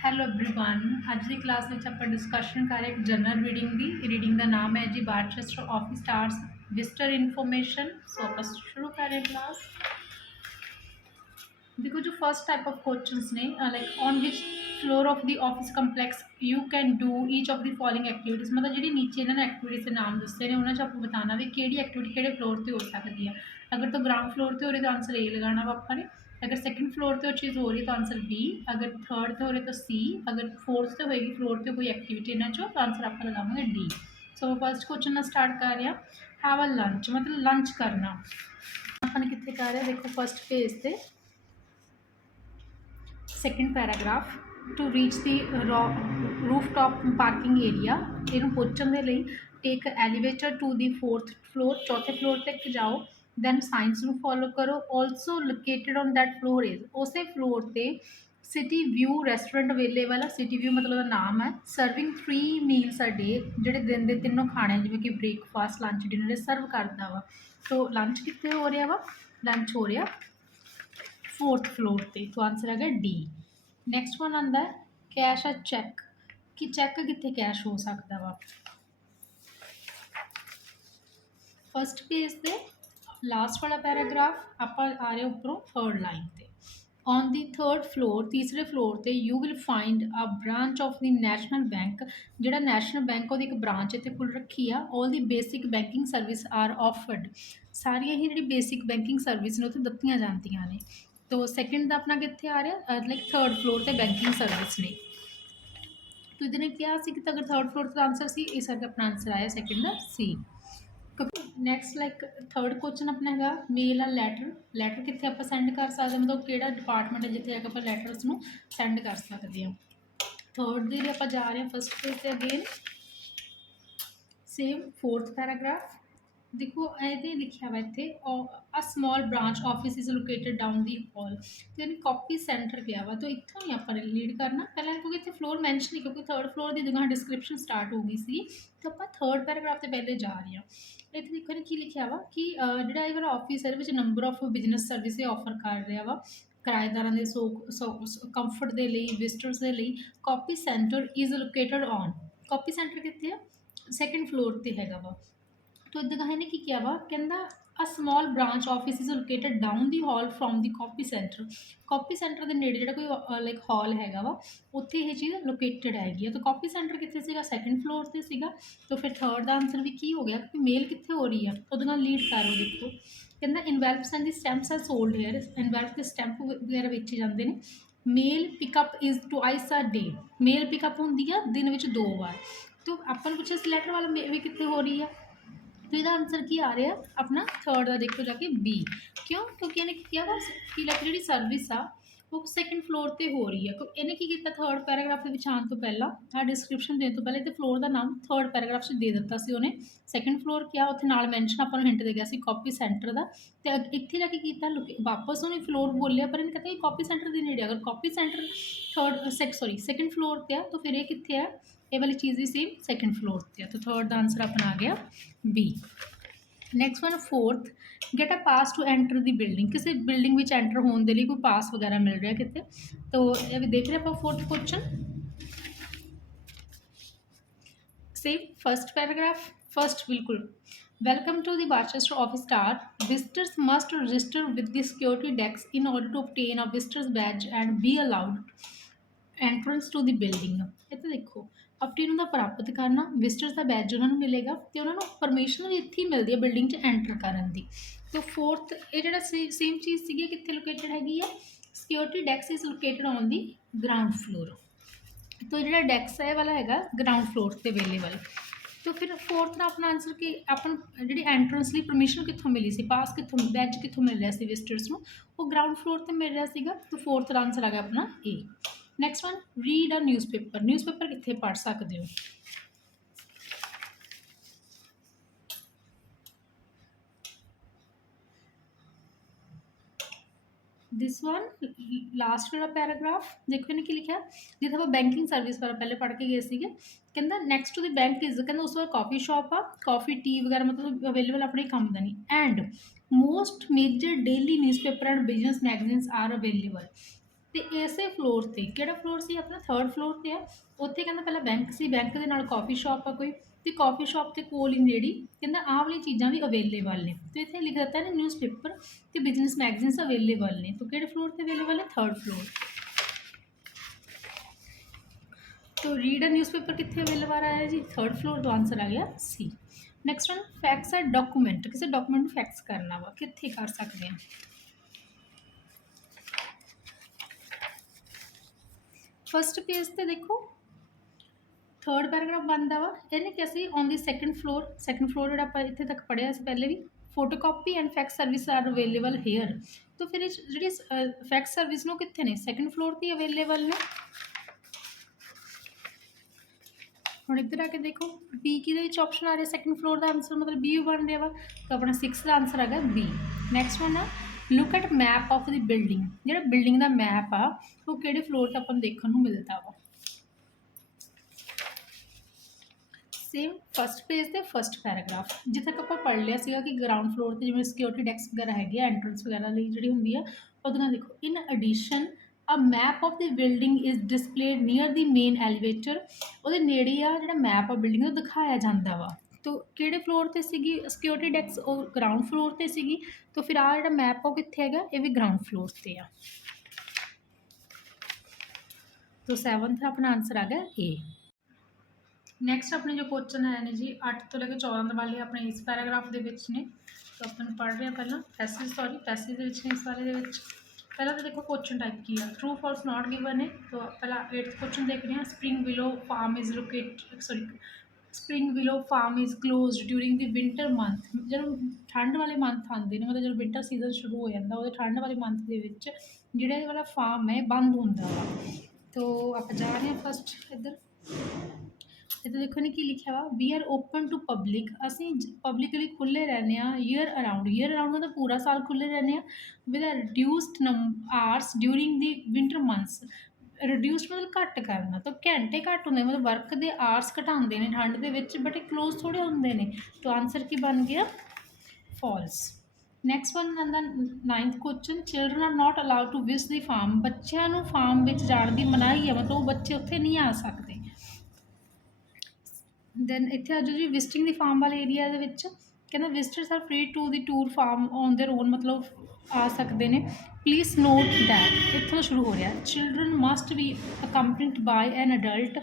Hello everyone ਅੱਜ ਦੀ class ਵਿੱਚ ਆਪਾਂ ਡਿਸਕਸ਼ਨ ਕਰ ਰਹੇ ਇੱਕ ਜਨਰਲ ਰੀਡਿੰਗ ਦੀ ਰੀਡਿੰਗ ਦਾ ਨਾਮ ਹੈ ਜੀ ਬਾਰਚੈਸਟਰ ਆਫਿਸ ਸਟਾਰਸ ਵਿਜ਼ਟਰ ਇਨਫੋਰਮੇਸ਼ਨ ਸੋ ਆਪਾਂ ਸ਼ੁਰੂ ਕਰ ਰਹੇ ਕਲਾਸ देखो जो फर्स्ट टाइप ऑफ क्वेश्चंस ने like on which floor of the office complex you can do each of the following activities मतलब जी नीचे इन्होंने एक्टिविटीज़ के नाम दसे ने उन्होंने आपको बताना भी कि एक्टिविटी कि फ्लोर पर हो सकती है अगर तो ग्राउंड फ्लोर पर हो रही तो आंसर ए लगाना वा अपने अगर सैकेंड फ्लोर पर वो चीज़ हो रही तो आंसर बी अगर थर्ड पर हो रही तो सी अगर फोर्थ पर होएगी फ्लोर पर कोई एक्टिविटी इन्होंने चो तो आंसर आप लगावे डी सो फर्स्ट क्वेश्चन मैं स्टार्ट कर रहा हैव अ लंच मतलब लंच करना अपन कितने कर रहे देखो फर्स्ट पेज से second paragraph to reach the rooftop parking area इनू पहुँचने के लिए take elevator to the fourth floor चौथे फ्लोर तक जाओ दैन साइंस नू फॉलो करो also located on that floor is उस फ्लोर पर सिटी व्यू रेस्टोरेंट अवेलेबल है सिटी व्यू मतलब नाम है सर्विंग 3 मील्स अ डे जोड़े दिन के तीनों खाने जिमें कि ब्रेकफास्ट लंच डिनर सर्व करता वा तो लंच कितने हो रहा वा लंच हो रहा फोर्थ फ्लोर पर तो आंसर आ गया डी नैक्सट वन आता है कैश आ चैक कि चैक कितने कैश हो सकता वा फर्स्ट पेज पे लास्ट वाला पैराग्राफ आप आ रहे उपरों थर्ड लाइन पे ऑन दी थर्ड फ्लोर तीसरे फ्लोर पर you will find a branch of the national bank जोड़ा नैशनल बैंक वो एक ब्रांच इतने खुल रखी है all the basic banking service are offered सारिया ही जी बेसिक बैंकिंग सर्विस ने उत्थे दत्तियां जांदियां ने तो सैकेंड का अपना कितने आ रहा लाइक थर्ड फ्लोर पर बैंकिंग सर्विस ने तो इन्हें क्या कि अगर थर्ड फ्लोर का आंसर सी इस करके अपना आंसर आया सैकेंड का सी नैक्सट लाइक थर्ड क्वेश्चन अपना है मेल एंड लैटर लैटर कितने आप सेंड कर सकते मतलब कि डिपार्टमेंट है जिते आप लैटरस में सेंड कर सकते हैं थर्ड के लिए आप जा रहे हैं फर्स्ट पेज से अगेन सेम फोर्थ पैराग्राफ देखो ये लिखा हुआ इतने a small branch office is located down the hall तो यानी कॉपी सेंटर गया वा तो इतों ही आप लीड करना पहले क्योंकि इतने फ्लोर मैंशन नहीं क्योंकि थर्ड फ्लोर की जगह डिस्क्रिप्शन स्टार्ट हो गई सी तो आप थर्ड पैराग्राफ से पहले जा रहे हैं इतने देखो ने की लिखा वा कि जोड़ा ये वाला ऑफिस है number of business service offer कर रहा वा किराएदार के कंफर्ट के लिए विजिटर्स के लिए copy centre is located on copy centre कितने सैकेंड फ्लोर पर हैगा वा तो इदा कहे ने की किया वा कहना a small branch office is located down the hall from the copy centre के नेड़े जो कोई लाइक हॉल हैगा वा उत्थे ये चीज़ लोकेटेड हैगी तो कॉपी सेंटर कितने सीगा सैकेंड फ्लोर पर सीगा तो फिर थर्ड का आंसर भी की हो गया क्योंकि मेल कितने हो रही है तो लीड करो देखो कहना envelopes and the stamps are sold here envelope के स्टैंप वगैरह बेचे जाते हैं mail pickup is twice a day mail pickup होंगी है दिन में 2 बार तो अपन पूछे इस लैटर वाला भी कितने हो रही है तो इसका आंसर की आ रहा है अपना थर्ड का देखो जाके बी क्यों क्योंकि इन्हें किया वा कि लाइक जी सर्विस आ वो सैकेंड फ्लोर पर हो रही है क्योंकि इन्हें की किया थर्ड पैराग्राफ के आने तो पहला आ डिस्क्रिप्शन देने तो पहले तो फ्लोर का नाम थर्ड पैराग्राफ से दे दिता से उन्हें सैकेंड फ्लोर क्या उत्थे नाल मैंशन अपन हिंट दे गया कॉपी सेंटर का तो इतने जाके किया वापस उन्हें फ्लोर बोलिया पर इन्हें कहते कॉपी सेंटर के नेड़े अगर copy centre third sorry second floor पर है तो फिर ये कितने है ये वाली चीज़ भी सेम सैकेंड फ्लोर पर है तो थर्ड का आंसर अपना आ गया B next one fourth get a pass to enter the building किसी बिल्डिंग में एंटर होने के लिए कोई पास वगैरह मिल रहा है कितने तो ये देख रहे हैं fourth question same first paragraph first बिल्कुल welcome to the Barchester office star visitors must register with the security desk in order to obtain a visitor's badge and be allowed entrance to the building इतने देखो अपनी उन्होंने प्राप्त करना visitors का बैज उन्होंने मिलेगा तो उन्होंने परमिशन भी इतनी मिलती है बिल्डिंग एंटर करने की तो फोर्थ ये जो सेम चीज़ सी कितने लोकेटेड हैगी है security desk is located on the ground floor तो जो डेस्क है वाला है ग्राउंड फ्लोर पर अवेलेबल तो फिर फोर्थ का अपना आंसर कि अपन जी एंट्रेंस लिए परमिशन कितों मिली सी पास कितों बैज कितों मिल रहा है विजिटर्स को वो ग्राउंड फ्लोर पर मिल रहा है तो फोर्थ का आंसर आ गया अपना A next one read a newspaper कितने पढ़ सकते हो दिस वन लास्ट वाला पैराग्राफ देखो इन्हें की लिखा जिथे आप बैंकिंग सर्विस वाला पहले पढ़ के गए थे कहता next to the bank is कहता उस कॉफी शॉप आ कॉफी टी वगैरह मतलब अवेलेबल अपने काम का नहीं and most major daily newspaper and business magazines are available ਤੇ ਇਸੇ ਫਲੋਰ ਤੇ ਕਿਹੜਾ ਫਲੋਰ ਸੀ ਆਪਣਾ 3rd ਫਲੋਰ ਤੇ ਆ। ਉੱਥੇ ਕਹਿੰਦਾ ਪਹਿਲਾਂ ਬੈਂਕ ਸੀ, ਬੈਂਕ ਦੇ ਨਾਲ ਕਾਫੀ ਸ਼ਾਪ ਆ ਕੋਈ, ਤੇ ਕਾਫੀ ਸ਼ਾਪ ਤੇ ਕੋਲ ਹੀ ਨੇੜੀ ਕਹਿੰਦਾ ਆਹ ਵਾਲੀ ਚੀਜ਼ਾਂ ਵੀ ਅਵੇਲੇਬਲ ਨੇ। ਤੇ ਇੱਥੇ ਲਿਖ ਦਿੱਤਾ ਨੇ ਨਿਊਜ਼ਪੇਪਰ ਤੇ ਬਿਜ਼ਨਸ ਮੈਗਜ਼ੀਨਸ ਅਵੇਲੇਬਲ ਨੇ। ਤਾਂ ਕਿਹੜੇ ਫਲੋਰ ਤੇ ਅਵੇਲੇਬਲ ਹੈ 3rd ਫਲੋਰ। तो रीड अ न्यूज़पेपर कितने अवेलेबल आया जी 3rd फ्लोर। तो आंसर आ गया सी। नैक्सट वन फैक्स है डॉक्यूमेंट, किसी डॉक्यूमेंट में फैक्स करना वा कितने कर सकते हैं। फस्ट पेज पे देखो 3rd पैराग्राफ बनता वा, इन्हें कि असी ऑन द सैकेंड फ्लोर जो आप इतने तक पढ़िया से पहले भी photocopy and fax service are available here. तो फिर जी फैक्स सर्विस नो कितने ने 2nd फ्लोर पर अवेलेबल ने। ਹੁਣ ਇੱਧਰ ਆ ਕੇ ਦੇਖੋ ਬੀ ਕਿਹਦੇ ਵਿੱਚ ਆਪਸ਼ਨ ਆ ਰਿਹਾ 2nd ਫਲੋਰ ਦਾ ਆਂਸਰ ਮਤਲਬ ਬੀ ਬਣ ਰਿਹਾ ਵਾ। ਤਾਂ ਆਪਣਾ 6 ਦਾ ਆਂਸਰ ਆ ਗਿਆ ਬੀ। ਨੈਕਸਟ ਵਨ ਆ look at map of the building, ਜਿਹੜਾ ਬਿਲਡਿੰਗ ਦਾ ਮੈਪ ਆ ਉਹ ਕਿਹੜੇ ਫਲੋਰ 'ਤੇ ਆਪਾਂ ਨੂੰ ਦੇਖਣ ਨੂੰ ਮਿਲਦਾ ਵਾ। ਸੇਮ ਫਸਟ ਪੇਜ ਤੇ ਫਸਟ ਪੈਰਾਗ੍ਰਾਫ ਜਿੱਥੇ ਤੱਕ ਆਪਾਂ ਪੜ੍ਹ ਲਿਆ ਸੀਗਾ ਕਿ ਗਰਾਊਂਡ ਫਲੋਰ ਤੇ ਜਿਵੇਂ ਸਿਕਿਉਰਿਟੀ ਡੈਸਕ ਵਗੈਰਾ ਹੈਗੇ ਆ, ਐਂਟਰੈਂਸ ਵਗੈਰਾ ਲਈ ਜਿਹੜੀ ਹੁੰਦੀ ਆ ਉਹਦੇ ਨਾਲ ਦੇਖੋ in addition a map of the building is displayed near the main elevator. ਉਹਦੇ ਨੇੜੇ ਆ ਜਿਹੜਾ ਮੈਪ ਆ ਬਿਲਡਿੰਗ ਉਹ ਦਿਖਾਇਆ ਜਾਂਦਾ ਵਾ। ਤੋ ਕਿਹੜੇ ਫਲੋਰ ਤੇ ਸੀਗੀ ਸਿਕਿਉਰਿਟੀ ਡੈਸਕ, ਉਹ ਗਰਾਊਂਡ ਫਲੋਰ ਤੇ ਸੀਗੀ। ਤਾਂ ਫਿਰ ਆ ਜਿਹੜਾ ਮੈਪ ਉਹ ਕਿੱਥੇ ਹੈਗਾ, ਇਹ ਵੀ ਗਰਾਊਂਡ ਫਲੋਰ ਤੇ ਆ। ਤੋ 7th ਆਪਣਾ ਆਂਸਰ ਆ ਗਿਆ ਏ। ਨੈਕਸਟ ਆਪਣੇ ਜੋ ਕੁਐਸਚਨ ਆਏ ਨੇ ਜੀ 8 ਤੋਂ ਲੈ ਕੇ 14 ਵਾਲੇ ਆਪਣੇ ਇਸ ਪੈਰਾਗ੍ਰਾਫ ਦੇ ਵਿੱਚ ਨੇ। ਤਾਂ ਆਪਾਂ ਨੂੰ ਪੜ੍ਹ ਰਹੇ ਹਾਂ ਪਹਿਲਾਂ ਪੈਸੇਜ ਦੇ ਵਿੱਚ ਨੇ ਇਸ ਵਾਲੇ ਦੇ ਵਿੱਚ। ਪਹਿਲਾਂ ਤਾਂ ਦੇਖੋ ਕੁਐਸਚਨ ਟਾਈਪ ਕੀ ਆ, ਟਰੂ ਫॉल्स नॉट गिवन है। तो पहला 8th क्वेश्चन देख रहे हैं spring willow farm is located spring willow farm is closed during the winter month. ਜਦੋਂ ਠੰਡ ਵਾਲੇ ਮੰਥ ਆਉਂਦੇ ਨੇ ਮਤਲਬ ਜਦੋਂ ਵਿੰਟਰ ਸੀਜ਼ਨ ਸ਼ੁਰੂ ਹੋ ਜਾਂਦਾ ਉਹਦੇ ਠੰਡ ਵਾਲੇ ਮੰਥ ਦੇ ਵਿੱਚ ਜਿਹੜਾ ਇਹ ਵਾਲਾ ਫਾਰਮ ਹੈ ਬੰਦ ਹੁੰਦਾ ਵਾ। ਤੋ ਆਪਾਂ ਜਾ ਰਹੇ ਹਾਂ ਫਸਟ ਇੱਧਰ। ਇੱਥੇ ਦੇਖੋ ਨੇ ਕੀ ਲਿਖਿਆ ਵਾ we are open to public, ਅਸੀਂ ਪਬਲਿਕਲੀ ਖੁੱਲ੍ਹੇ ਰਹਿੰਦੇ ਹਾਂ ਈਅਰ ਅਰਾਊਂਡ ਮਤਲਬ ਪੂਰਾ ਸਾਲ ਖੁੱਲ੍ਹੇ ਰਹਿੰਦੇ ਹਾਂ with reduced hours during the winter months. Reduced ਮਤਲਬ ਘੱਟ ਕਰਨਾ, ਤਾਂ ਘੰਟੇ ਘੱਟ ਹੁੰਦੇ ਮਤਲਬ ਵਰਕ ਦੇ ਆਰਸ ਘਟਾਉਂਦੇ ਨੇ ਠੰਡ ਦੇ ਵਿੱਚ ਬਟ ਇਹ ਕਲੋਜ਼ ਥੋੜ੍ਹੇ ਹੁੰਦੇ ਨੇ। ਤਾਂ ਆਨਸਰ ਕੀ ਬਣ ਗਿਆ ਫਾਲਸ। ਨੈਕਸਟ ਵਨ ਆਂਦਾ 9th question children are not allowed to visit the farm, ਬੱਚਿਆਂ ਨੂੰ ਫਾਰਮ ਵਿੱਚ ਜਾਣ ਦੀ ਮਨਾਹੀ ਹੈ ਮਤਲਬ ਉਹ ਬੱਚੇ ਉੱਥੇ ਨਹੀਂ ਆ ਸਕਦੇ। ਦੈਨ ਇੱਥੇ ਆ ਜਾਓ ਜੀ ਵਿਜ਼ਿਟਿੰਗ ਦੀ ਫਾਰਮ ਵਾਲੇ ਏਰੀਆ ਦੇ ਵਿੱਚ ਕਹਿੰਦਾ visitors are free to the tour farm on their own ਮਤਲਬ ਆ ਸਕਦੇ ਨੇ। ਪਲੀਜ਼ ਨੋਟ ਦੈਟ ਇੱਥੋਂ ਸ਼ੁਰੂ ਹੋ ਰਿਹਾ children must be accompanied by an adult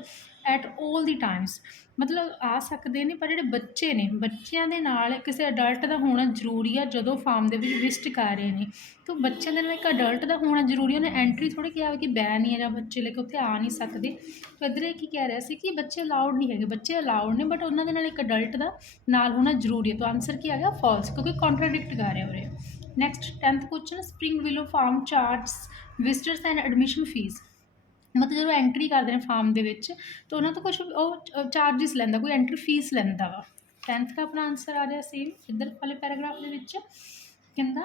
at 올 the times. ਮਤਲਬ ਆ ਸਕਦੇ ਨੇ ਪਰ ਜਿਹੜੇ ਬੱਚੇ ਨੇ ਬੱਚਿਆਂ ਦੇ ਨਾਲ ਕਿਸੇ ਅਡਲਟ ਦਾ ਹੋਣਾ ਜ਼ਰੂਰੀ ਆ ਜਦੋਂ ਫਾਰਮ ਦੇ ਵਿੱਚ ਵਿਜ਼ਿਟ ਕਰ ਰਹੇ ਨੇ। ਤਾਂ ਬੱਚਿਆਂ ਦੇ ਨਾਲ ਇੱਕ ਅਡਲਟ ਦਾ ਹੋਣਾ ਜ਼ਰੂਰੀ, ਉਹਨੇ ਐਂਟਰੀ ਥੋੜ੍ਹੀ ਕਿਹਾ ਕਿ ਬੈਨ ਹੀ ਹੈ ਜਾਂ ਬੱਚੇ ਲੈ ਕੇ ਉੱਥੇ ਆ ਨਹੀਂ ਸਕਦੇ। ਤਾਂ ਇੱਧਰ ਇਹ ਕੀ ਕਹਿ ਰਿਹਾ ਸੀ ਕਿ ਬੱਚੇ ਅਲਾਉਡ ਨਹੀਂ ਹੈਗੇ, ਬੱਚੇ ਅਲਾਉਡ ਨੇ ਬਟ ਉਹਨਾਂ ਦੇ ਨਾਲ ਇੱਕ ਅਡਲਟ ਦਾ ਨਾਲ ਹੋਣਾ ਜ਼ਰੂਰੀ ਹੈ। ਤਾਂ ਆਨਸਰ ਕੀ ਆ ਗਿਆ ਫਾਲਸ ਕਿਉਂਕਿ ਕੰਟਰਾਡਿਕਟ ਕਰ ਰਿਹਾ ਉਰੇ। Next 10th question Spring Willow Farm charges visitors and admission fee. ਮਤਲਬ ਜਦੋਂ ਐਂਟਰੀ ਕਰਦੇ ਨੇ ਫਾਰਮ ਦੇ ਵਿੱਚ ਤਾਂ ਉਹਨਾਂ ਤੋਂ ਕੁਛ ਉਹ ਚਾਰਜਿਸ ਲੈਂਦਾ, ਕੋਈ ਐਂਟਰੀ ਫੀਸ ਲੈਂਦਾ ਵਾ। 10th ਦਾ ਆਪਣਾ ਆਨਸਰ ਆ ਰਿਹਾ ਸੇਮ ਇੱਧਰ ਵਾਲੇ ਪੈਰਾਗ੍ਰਾਫ ਦੇ ਵਿੱਚ ਕਹਿੰਦਾ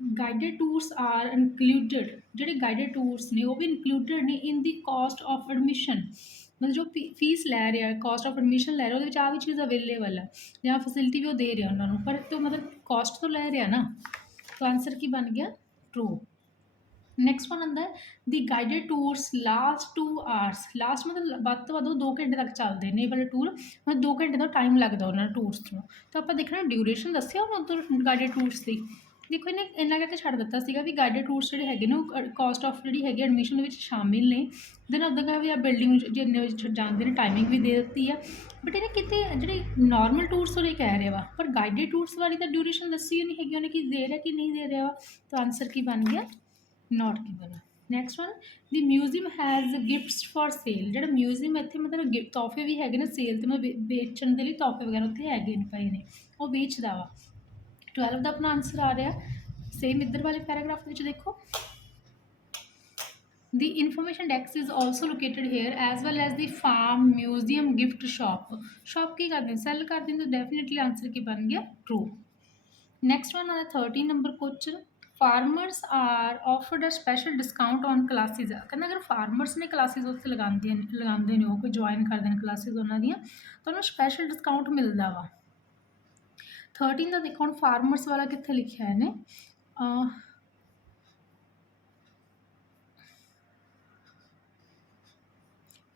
ਗਾਈਡਡ ਟੂਰਸ ਆਰ ਇਨਕਲੂਡਡ, ਜਿਹੜੇ ਗਾਈਡਡ ਟੂਰਸ ਨੇ ਉਹ ਵੀ ਇਨਕਲੂਡਡ ਨੇ ਇਨ ਦੀ ਕਾਸਟ ਆਫ ਐਡਮਿਸ਼ਨ। ਮਤਲਬ ਜੋ ਫੀਸ ਲੈ ਰਿਹਾ ਕਾਸਟ ਆਫ ਐਡਮਿਸ਼ਨ ਲੈ ਰਿਹਾ ਉਹਦੇ ਵਿੱਚ ਆਹ ਵੀ ਚੀਜ਼ ਅਵੇਲੇਬਲ ਆ ਜਾਂ ਫੈਸਿਲਿਟੀ ਵੀ ਉਹ ਦੇ ਰਿਹਾ ਉਹਨਾਂ ਨੂੰ ਪਰ ਤੋਂ ਮਤਲਬ ਕਾਸਟ ਤੋਂ ਲੈ ਰਿਹਾ ਨਾ। ਤਾਂ ਆਨਸਰ ਕੀ ਬਣ ਗਿਆ ਟਰੂ। ਨੈਕਸਟ ਵਨ ਆਉਂਦਾ ਦੀ guided tours last 2 hours, last ਮਤਲਬ ਵੱਧ ਤੋਂ ਵੱਧ ਉਹ 2 ਘੰਟੇ ਤੱਕ ਚੱਲਦੇ ਨੇ ਇਹ ਵਾਲੇ ਟੂਰ ਮਤਲਬ 2 ਘੰਟੇ ਦਾ ਟਾਈਮ ਲੱਗਦਾ ਉਹਨਾਂ ਟੂਰਸ ਨੂੰ। ਤਾਂ ਆਪਾਂ ਦੇਖਣਾ ਡਿਊਰੇਸ਼ਨ ਦੱਸਿਆ ਉਹਨਾਂ ਤੋਂ ਗਾਈਡਡ ਟੂਰਸ ਦੀ। ਦੇਖੋ ਇਹਨੇ ਇੰਨਾ ਕਰਕੇ ਛੱਡ ਦਿੱਤਾ ਸੀਗਾ ਵੀ ਗਾਈਡਡ ਟੂਰਸ ਜਿਹੜੇ ਹੈਗੇ ਨੇ ਉਹ ਕਾਸਟ ਆਫ ਜਿਹੜੀ ਹੈਗੀ ਐਡਮਿਸ਼ਨ ਦੇ ਵਿੱਚ ਸ਼ਾਮਿਲ ਨੇ। ਦੈਨ ਉੱਦਾਂ ਕਹਾਂ ਵੀ ਆ ਬਿਲਡਿੰਗ ਜਿੰਨੇ ਵਜੇ ਜਾਂਦੇ ਨੇ ਟਾਈਮਿੰਗ ਵੀ ਦੇ ਦਿੱਤੀ ਆ ਬਟ ਇਹਨੇ ਕਿਤੇ ਜਿਹੜੀ ਨੋਰਮਲ ਟੂਰਸ ਉਹ ਕਹਿ ਰਿਹਾ ਵਾ ਪਰ ਗਾਈਡਡ ਟੂਰਸ ਵਾਲੀ ਤਾਂ ਡਿਊਰੇਸ਼ਨ ਦੱਸੀ ਨਹੀਂ ਹੈਗੀ ਉਹਨੇ ਕੀ ਦੇ ਰਿਹਾ ਕਿ ਨਹੀਂ ਦੇ ਰਿਹਾ ਵਾ। ਤਾਂ ਆਨਸਰ ਕੀ ਬਣ ਗਿਆ note given. Next one the museum has gifts for sale, ਜਿਹੜਾ ਮਿਊਜ਼ੀਅਮ ਇੱਥੇ ਮਤਲਬ ਤੋਹਫੇ ਵੀ ਹੈਗੇ ਨੇ ਸੇਲ 'ਤੇ ਮਤਲਬ ਵੇਚਣ ਦੇ ਲਈ ਤੋਹਫੇ ਵਗੈਰਾ ਉੱਥੇ ਹੈਗੇ ਨੇ ਪਏ ਨੇ ਉਹ ਵੇਚਦਾ ਵਾ। 12 ਦਾ ਆਪਣਾ ਆਨਸਰ ਆ ਰਿਹਾ ਸੇਮ ਇੱਧਰ ਵਾਲੇ ਪੈਰਾਗ੍ਰਾਫ ਵਿੱਚ ਦੇਖੋ the information desk is also located here as well as the farm museum gift shop ਕੀ ਕਰਦੇ ਸੈਲ ਕਰਦੇ ਤਾਂ ਡੈਫੀਨੇਟਲੀ ਆਨਸਰ ਕੀ ਬਣ ਗਿਆ ਟਰੂ। ਨੈਕਸਟ ਵਨ ਆ 13 number question farmers are offered a special discount on classes. ਕਹਿੰਦਾ ਅਗਰ farmers ਨੇ ਕਲਾਸਿਸ ਉੱਥੇ ਲਗਾਉਂਦੇ ਨੇ ਉਹ ਕੋਈ ਜੁਆਇਨ ਕਰਦੇ ਨੇ ਕਲਾਸਿਸ ਉਹਨਾਂ ਦੀਆਂ ਤਾਂ ਉਹਨੂੰ ਸਪੈਸ਼ਲ ਡਿਸਕਾਊਂਟ ਮਿਲਦਾ ਵਾ। 13 ਦਾ ਦੇਖੋ ਹੁਣ ਫਾਰਮਰਸ ਵਾਲਾ ਕਿੱਥੇ ਲਿਖਿਆ ਇਹਨੇ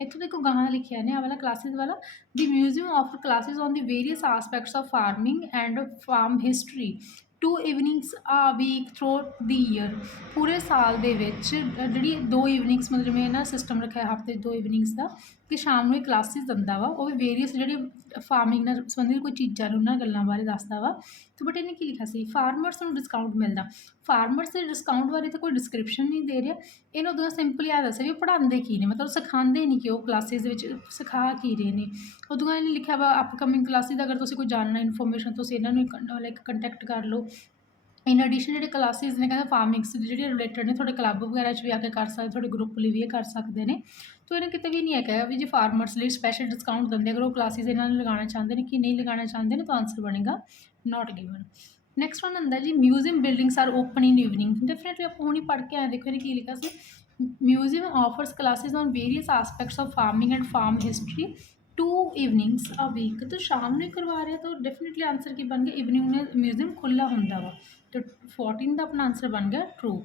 ਇੱਥੋਂ ਦੇਖੋ ਗਾਹਾਂ ਲਿਖਿਆ ਨੇ, ਆਹ ਵਾਲਾ ਕਲਾਸਿਸ ਵਾਲਾ, the museum offer classes on the various aspects of farming and farm history 2 evenings a week through the year. ਪੂਰੇ ਸਾਲ ਦੇ ਵਿੱਚ ਜਿਹੜੀ 2 ਇਵਨਿੰਗਸ, ਮਤਲਬ ਜਿਵੇਂ ਨਾ ਸਿਸਟਮ ਰੱਖਿਆ ਹਫ਼ਤੇ 2 ਇਵਨਿੰਗਸ ਦਾ, ਕਿ ਸ਼ਾਮ ਨੂੰ ਇਹ ਕਲਾਸਿਸ ਦਿੰਦਾ ਵਾ, ਉਹ ਵੀ ਵੇਰੀਅਸ ਜਿਹੜੀ ਫਾਰਮਿੰਗ ਨਾਲ ਸੰਬੰਧਿਤ ਕੋਈ ਚੀਜ਼ਾਂ ਨੇ ਉਹਨਾਂ ਗੱਲਾਂ ਬਾਰੇ ਦੱਸਦਾ ਵਾ। ਤੇ ਬਟ ਇਹਨੇ ਕੀ ਲਿਖਿਆ ਸੀ, ਫਾਰਮਰਸ ਨੂੰ ਡਿਸਕਾਊਂਟ ਮਿਲਦਾ। ਫਾਰਮਰਸ ਦੇ ਡਿਸਕਾਊਂਟ ਬਾਰੇ ਤਾਂ ਕੋਈ ਡਿਸਕ੍ਰਿਪਸ਼ਨ ਨਹੀਂ ਦੇ ਰਿਹਾ, ਇਹਨੂੰ ਉਦੋਂ ਸਿੰਪਲੀ ਆ ਦੱਸਿਆ ਵੀ ਉਹ ਪੜ੍ਹਾਉਂਦੇ ਕੀ ਨੇ, ਮਤਲਬ ਸਿਖਾਉਂਦੇ ਨਹੀਂ ਕਿ ਉਹ ਕਲਾਸਿਸ ਦੇ ਵਿੱਚ ਸਿਖਾ ਕੀ ਰਹੇ ਨੇ। ਉਦੋਂ ਇਹਨੇ ਲਿਖਿਆ ਵਾ ਅਪਕਮਿੰਗ ਕਲਾਸਿਸ ਦਾ ਅਗਰ ਤੁਸੀਂ ਕੋਈ ਜਾਣਨਾ ਇਨਫੋਰਮੇਸ਼ਨ, ਤੁਸੀਂ ਇਹਨਾਂ ਨੂੰ ਲਾਈਕ ਕੰਟੈਕਟ ਕਰ ਲਓ। ਇਨ ਐਡੀਸ਼ਨ ਜਿਹੜੇ ਕਲਾਸਿਸ ਨੇ ਕਹਿੰਦਾ ਫਾਰਮਿੰਗਸ ਦੇ ਜਿਹੜੇ ਰਿਲੇਟਡ ਨੇ, ਤੁਹਾਡੇ ਕਲੱਬ ਵਗੈਰਾ 'ਚ ਵੀ ਆ ਕੇ ਕਰ ਸਕਦੇ, ਤੁਹਾਡੇ ਗਰੁੱਪ ਲਈ ਵੀ ਇਹ ਕਰ ਸਕਦੇ ਨੇ। ਤਾਂ ਇਹਨੇ ਕਿਤੇ ਵੀ ਨਹੀਂ ਹੈਗਾ ਵੀ ਜੇ ਫਾਰਮਰਸ ਲਈ ਸਪੈਸ਼ਲ ਡਿਸਕਾਊਂਟ ਦਿੰਦੇ, ਅਗਰ ਉਹ ਕਲਾਸਿਸ ਇਹਨਾਂ ਨੂੰ ਲਗਾਉਣਾ ਚਾਹੁੰਦੇ ਨੇ ਕਿ ਨਹੀਂ ਲਗਾਉਣਾ ਚਾਹੁੰਦੇ ਨੇ, ਤਾਂ ਆਂਸਰ ਬਣੇਗਾ ਨਾਟ ਗਿਵਨ। ਨੈਕਸਟ ਵਨ ਹੁੰਦਾ the museum buildings are open in evening. Definitely ਆਪਾਂ ਹੁਣੀ ਪੜ੍ਹ ਕੇ ਆਏ, ਦੇਖੋ ਇਹਨੇ ਕੀ ਲਿਖਿਆ ਸੀ, museum offers classes on various aspects of farming and farm history 2 evenings a week. ਤਾਂ ਸ਼ਾਮ ਨੂੰ ਹੀ ਕਰਵਾ ਰਿਹਾ, ਤਾਂ ਡੈਫੀਨੇਟਲੀ ਆਂਸਰ ਕੀ ਬਣ ਗਿਆ, ਇਵਨਿੰਗ में म्यूजियम खुला ਹੁੰਦਾ ਵਾ। तो 14 ਦਾ ਆਪਣਾ ਆਂਸਰ ਬਣ ਗਿਆ ਟਰੂ।